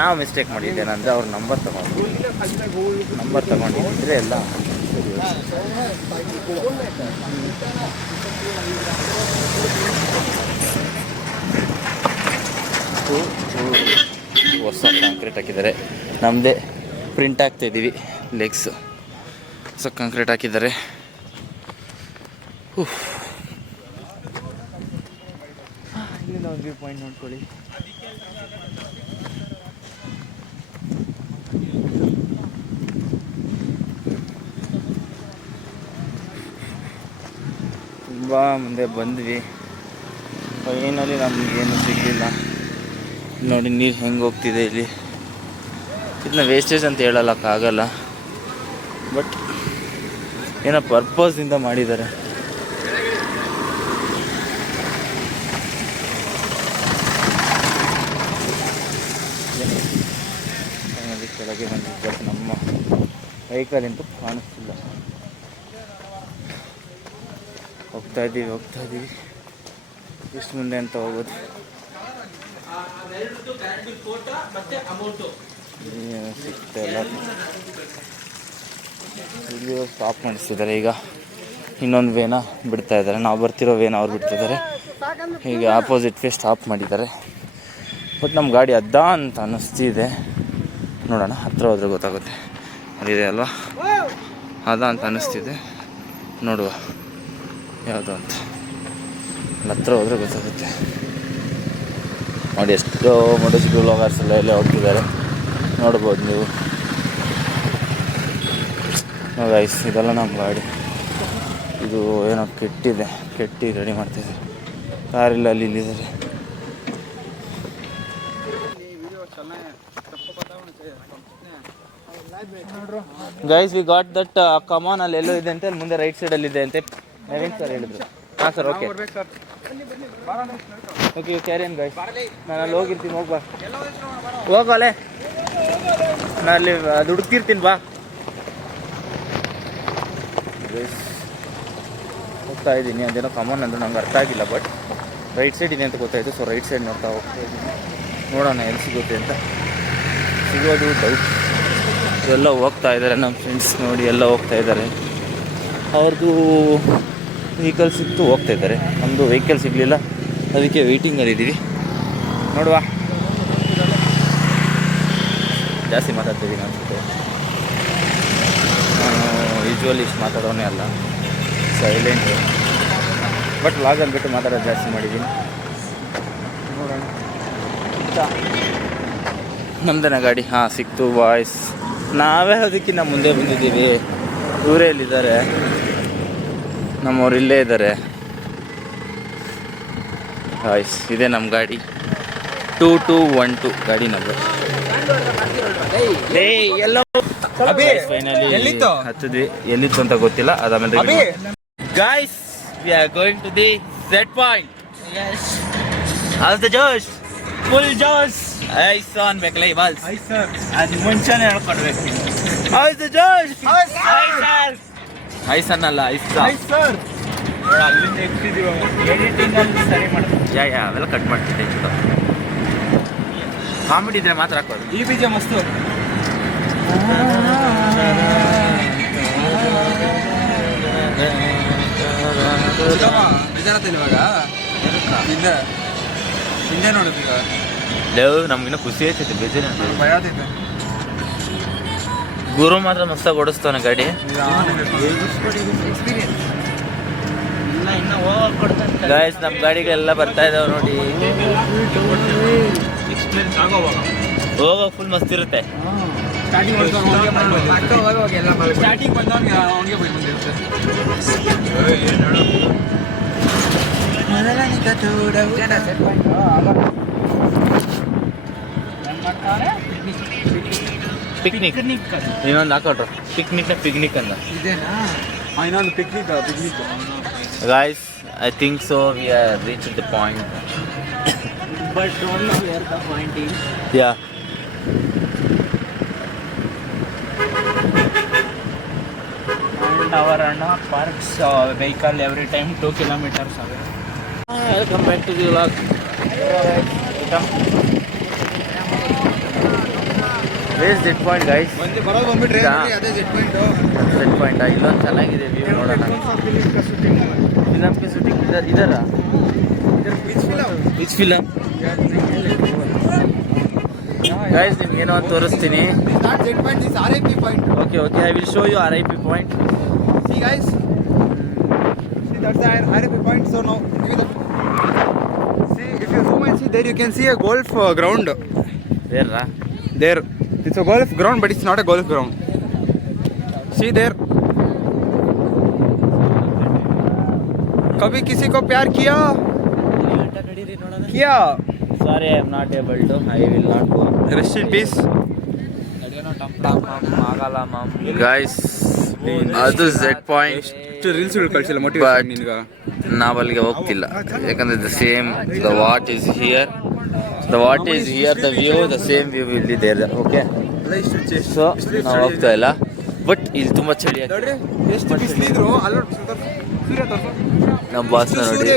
ನಾವು ಮಿಸ್ಟೇಕ್ ಮಾಡಿದ್ದೇನೆಂದರೆ ಅವ್ರ ನಂಬರ್ ತಗೊಂಡಿದ್ರೆ ಎಲ್ಲ ಸರಿ. ಹೊಸ ಕಾಂಕ್ರೀಟ್ ಹಾಕಿದ್ದಾರೆ, ನಮ್ಮದೇ ಪ್ರಿಂಟ್ ಆಗ್ತಾಯಿದ್ದೀವಿ ಲೆಗ್ಸ್. ಹೊಸ ಕಾಂಕ್ರೀಟ್ ಹಾಕಿದ್ದಾರೆ. ಇಲ್ಲಿಂದ ಒಂದು ವ್ಯೂ ಪಾಯಿಂಟ್ ನೋಡ್ಕೊಳ್ಳಿ. ತುಂಬ ಮುಂದೆ ಬಂದ್ವಿ, ಫೈನಲಿ ನಮಗೇನು ಸಿಗಲಿಲ್ಲ. ನೋಡಿ ನೀರು ಹೆಂಗೆ ಹೋಗ್ತಿದೆ ಇಲ್ಲಿ. ಇದನ್ನ ವೇಸ್ಟೇಜ್ ಅಂತ ಹೇಳೋಕ್ಕಾಗಲ್ಲ, ಬಟ್ ಏನೋ ಪರ್ಪಸ್ಸಿಂದ ಮಾಡಿದ್ದಾರೆ. ಕೆಳಗೆ ಬಂದಿದ್ದು, ಬಟ್ ನಮ್ಮ ವೆಹಿಕಲ್ ಅಂತೂ ಕಾಣಿಸ್ತಿಲ್ಲ. ಹೋಗ್ತಾ ಇದ್ದೀವಿ ಎಷ್ಟು ಮುಂದೆ ಅಂತ ಹೋಗೋದು. ಸಿಗ್ತಾ ಇಲ್ಲ. ಇಲ್ಲಿ ಸ್ಟಾಪ್ ಮಾಡಿಸ್ತಿದ್ದಾರೆ. ಈಗ ಇನ್ನೊಂದು ವೇನ ಬಿಡ್ತಾ ಇದ್ದಾರೆ, ನಾವು ಬರ್ತಿರೋ ವೇನ ಅವ್ರು ಬಿಡ್ತಿದ್ದಾರೆ. ಹೀಗೆ ಆಪೋಸಿಟ್ ವೇ ಸ್ಟಾಪ್ ಮಾಡಿದ್ದಾರೆ. ಬಟ್ ನಮ್ಮ ಗಾಡಿ ಅದ್ದ ಅಂತ ಅನ್ನಿಸ್ತಿದೆ. ನೋಡೋಣ, ಹತ್ರ ಹೋದ್ರೆ ಗೊತ್ತಾಗುತ್ತೆ. ಅದಿದೆ ಅಲ್ವಾ, ಅದ ಅಂತ ಅನ್ನಿಸ್ತಿದೆ. ನೋಡುವ ಯಾವುದು ಅಂತ, ಹತ್ರ ಹೋದರೆ ಗೊತ್ತಾಗುತ್ತೆ. ನೋಡಿ ಎಷ್ಟೋ ಮೋಟರ್ಸೈಕಲ್ ವ್ಲಾಗರ್ಸ್ ಎಲ್ಲ ಎಲ್ಲೇ ಹೋಗ್ತಿದ್ದಾರೆ, ನೋಡ್ಬೋದು ನೀವು. ಗೈಸ್, ಇದೆಲ್ಲ ನಮ್ಮ ಗಾಡಿ. ಇದು ಏನೋ ಕೆಟ್ಟಿ ರೆಡಿ ಮಾಡ್ತಿದೆ. ಕಾರಿಲ್ಲ, ಅಲ್ಲಿ ಇಲ್ಲಿದ್ದಾರೆ. ಗೈಸ್, ವಿ ಗಾಟ್ ದಟ್ ಕಮಾನ್. ಅಲ್ಲಿ ಎಲ್ಲೋ ಇದೆ ಅಂತೆ, ಅಲ್ಲಿ ಮುಂದೆ ರೈಟ್ ಸೈಡಲ್ಲಿ ಇದೆ ಅಂತೆ. ನವೀನ್ ಸರ್ ಹೇಳಿದ್ರು. ಹಾಂ ಸರ್, ಓಕೆ ಕ್ಯಾರಿಯನ್ ಗೈಸ್. ನಾನು ಅಲ್ಲಿ ಹೋಗಿರ್ತೀನಿ, ಹೋಗಲ್ಲೇ ನಾನು ಅಲ್ಲಿ ಅದು ಹುಡುಕ್ತಿರ್ತೀನಿ, ಬಾ. ಹೋಗ್ತಾ ಇದ್ದೀನಿ, ಅದೇನೋ ಕಮಾನ್ ಅಂದ್ರೆ ನಂಗೆ ಅರ್ಥ ಆಗಿಲ್ಲ, ಬಟ್ ರೈಟ್ ಸೈಡ್ ಇದೆ ಅಂತ ಗೊತ್ತಾಯಿತು. ಸೊ ರೈಟ್ ಸೈಡ್ ನೋಡ್ತಾ ಹೋಗ್ತಾ ಇದ್ದೀನಿ. ನೋಡೋಣ ಎಲ್ಲಿ ಸಿಗುತ್ತೆ ಅಂತ. ಸಿಗೋದು ಡೌಟ್. ಎಲ್ಲ ಹೋಗ್ತಾ ಇದ್ದಾರೆ ನಮ್ಮ ಫ್ರೆಂಡ್ಸ್. ನೋಡಿ ಎಲ್ಲ ಹೋಗ್ತಾ ಇದ್ದಾರೆ. ಅವ್ರದ್ದು ವೆಹಿಕಲ್ ಸಿಕ್ತು, ಹೋಗ್ತಾ ಇದ್ದಾರೆ. ನಮ್ಮದು ವೆಹಿಕಲ್ ಸಿಗಲಿಲ್ಲ, ಅದಕ್ಕೆ ವೆಯ್ಟಿಂಗಲ್ಲಿದ್ದೀವಿ. ನೋಡುವ, ಜಾಸ್ತಿ ಮಾತಾಡ್ತಿದ್ದೀನಿ ಅನ್ಸುತ್ತೆ. ಯೂಶ್ವಲಿ ಇಷ್ಟು ಮಾತಾಡೋನೇ ಅಲ್ಲ, ಸೈಲೆಂಟು. ಬಟ್ ಲಾಗಲ್ಲಿ ಬಿಟ್ಟು ಮಾತಾಡೋದು ಜಾಸ್ತಿ ಮಾಡಿದ್ದೀನಿ. ನೋಡೋಣ. ನಮ್ದೇನ ಗಾಡಿ? ಹಾಂ, ಸಿಕ್ತು ಬಾಯ್ಸ್. ನಾವೇ ಅದಕ್ಕಿಂತ ಮುಂದೆ ಬಂದಿದ್ದೀವಿ. ಇವರೇ ಇಲ್ಲಿದ್ದಾರೆ, ನಮ್ಮವ್ರು ಇಲ್ಲೇ ಇದ್ದಾರೆ ಬಾಯ್ಸ್. ಇದೆ ನಮ್ಮ ಗಾಡಿ, 2212 ಗಾಡಿ ನಂಬರ್. ಫೈನಲಿ ಹತ್ತಿದ್ವಿ. ಎಲ್ಲಿತ್ತು ಅಂತ ಗೊತ್ತಿಲ್ಲ, ಅದಾದ್ಮೇಲೆ guys we are going to the set point. How's the josh? Full josh. Ice ಅನ್ಬೇಕಲ್ಲ ಈ ಬಾಲ್ಸ್, ಅದು ಮುಂಚೆನೆ ಹೇಳ್ಕೊಡ್ಬೇಕು. How's the josh? ಐಸ್ ಅನ್ನಲ್ಲ, ಐಸ್ ಸರ್. ಯಾ ಅವೆಲ್ಲ ಕಟ್ ಮಾಡ್ತಿದ್ದೆ ಕಾಮಿಡಿ ಇದ್ರೆ ಮಾತ್ರ ಹಾಕೋದು. ಈ ಬೀಜ ಮಸ್ತು. ಇವಾಗ ಹಿಂದೆ ನೋಡುದು ಈಗ ನಮ್ಗಿನ್ನ ಖುಷಿ ಆಯ್ತೈತೆ ಬೇಜಾರ ಭಯ ಆಗ್ತೈತೆ. ಗುರು ಮಾತ್ರ ಮಸ್ತಾಗಿ ಓಡಿಸ್ತಾನೆ ಗಾಡಿ. ಗಾಯ್ಸ್ ನಮ್ಮ ಗಾಡಿಗೆಲ್ಲ ಬರ್ತಾ ಇದಾವೆ ನೋಡಿ. ಹೋಗೋ ಫುಲ್ ಮಸ್ತ್ ಇರುತ್ತೆ. ಸ್ಟಾರ್ಟಿಂಗ್ ಬಂದವನಿಗೆ ಅವನಿಗೆ ಬೈ ಬಂದಿರುತ್ತೆ. ಪಿಕ್ನಿಕ್ ಇನ್ನೊಂದು ಹಾಕೊಟ್ರು ಪಿಕ್ನಿಕ್ ಅಂತ. ಇದೇನಾ ಇನ್ನೊಂದು picnic. Guys, I think so. We are reached the point. But don't know where the point is. Yeah. And our Anna parks vehicle every time 2 kilometers away. Welcome back to the vlog. Where is that point, guys? ಬರೋದು ಬಂದ್ಬಿಟ್ರೆ ಅದೇ jet point. That point. ಇಲ್ಲೊಂದು ಚೆನ್ನಾಗಿದೆ view ನೋಡೋಣ. Film ಗೆ shooting ಇದರ which film guys ನಿಮ್ಗೆ ಏನೋ ಅಂತ ತೋರಿಸ್ತೀನಿ. Jet point is RIP point. Okay I will show you RIP point. See guys, see that's the RIP point. So now give it. See if you zoom and see there you can see a golf ground. Where? There it's a golf ground but it's not a golf ground. See there. कभी किसी को प्यार किया? Sorry, I am not able to. I will not go. Rest in peace. Guys, ಅದು Z point. Reels ಕಳಿಸಿಲ್ಲ motivation ನಿನಗ. ನಾವು ಅಲ್ಲಿಗೆ ಹೋಗ್ತಿಲ್ಲ ಯಾಕಂದ್ರೆ the same the what is here the view the same view will be there. Okay, so ನಾವು ಹೋಗ್ತಾ ಇಲ್ಲ but ಇಲ್ಲಿ ತುಂಬಾ ಚಳಿ ಆಗ್ತದೆ. ಎಷ್ಟು ಬಿಸಿಲಿದ್ರು ಅಲ್ಲಿ ಸೂರ್ಯ ತೋರ್ಸು. ನಮ್ಮ ಬಾಸ್ ನೋಡಿ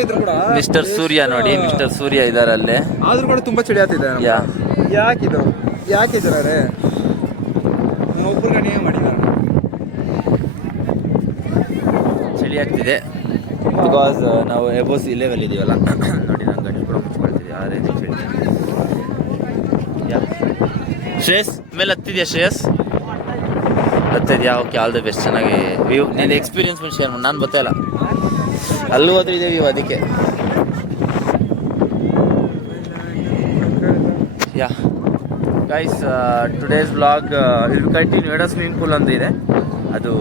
ಮಿಸ್ಟರ್ ಸೂರ್ಯ ಇದಾರೆ ಅಲ್ಲೇ. ಆದ್ರೂ ಕೂಡ ತುಂಬಾ ಚಳಿ ಆಗ್ತಿದೆ. ಯಾಕಿದ್ದಾರೆ ಒಬ್ಬರು ನೀವೇ ಮಾಡಿದ್ದಾರೆ. ಚಳಿ ಆಗ್ತಿದೆ ಬಿಕಾಸ್ ನಾವು ಎಬೋಸ್ ಲೆವೆಲ್ ಇದೀವಲ್ಲ. ನೋಡಿ ನಾನು ಗಣಿ ಕೂಡ ಮುಚ್ಕೊಳ್ತಿದ್ದೆ ಆ ರೇಂಜ್ ಚಳಿ. ಶ್ರೇಯಸ್ ಮೇಲೆ ಹತ್ತಿದ್ಯಾ? ಹತ್ತಿದ್ಯಾ? Okay, all the best. ಚೆನ್ನಾಗಿ ವ್ಯೂ ನಿನ್ನ ಎಕ್ಸ್ಪೀರಿಯನ್ಸ್ ಮೇಲೆ ಶೇರ್ ಮಾಡಿ. ನಾನು ಗೊತ್ತಿಲ್ಲ ಅಲ್ಲೂ ಹೋದ್ರೆ ಇದೆ ವ್ಯೂ ಅದಕ್ಕೆ. Yeah guys, today's vlog will continue. ಎಡ ಸ್ವಿಮ್ಮಿಂಗ್ ಪೂಲ್ ಒಂದು ಇದೆ, ಅದು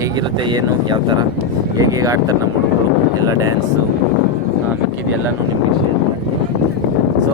ಹೇಗಿರುತ್ತೆ ಏನು ಯಾವ ಥರ ಹೇಗೆ ಆಡ್ತಾರೆ ನಮ್ಮ ಹುಡುಗರು ಎಲ್ಲ ಡ್ಯಾನ್ಸು ಮಿಕ್ಕಿದೆಲ್ಲನೂ ನಿಮಗೆ ಶೇರ್ ಮಾಡಿ. ಸೊ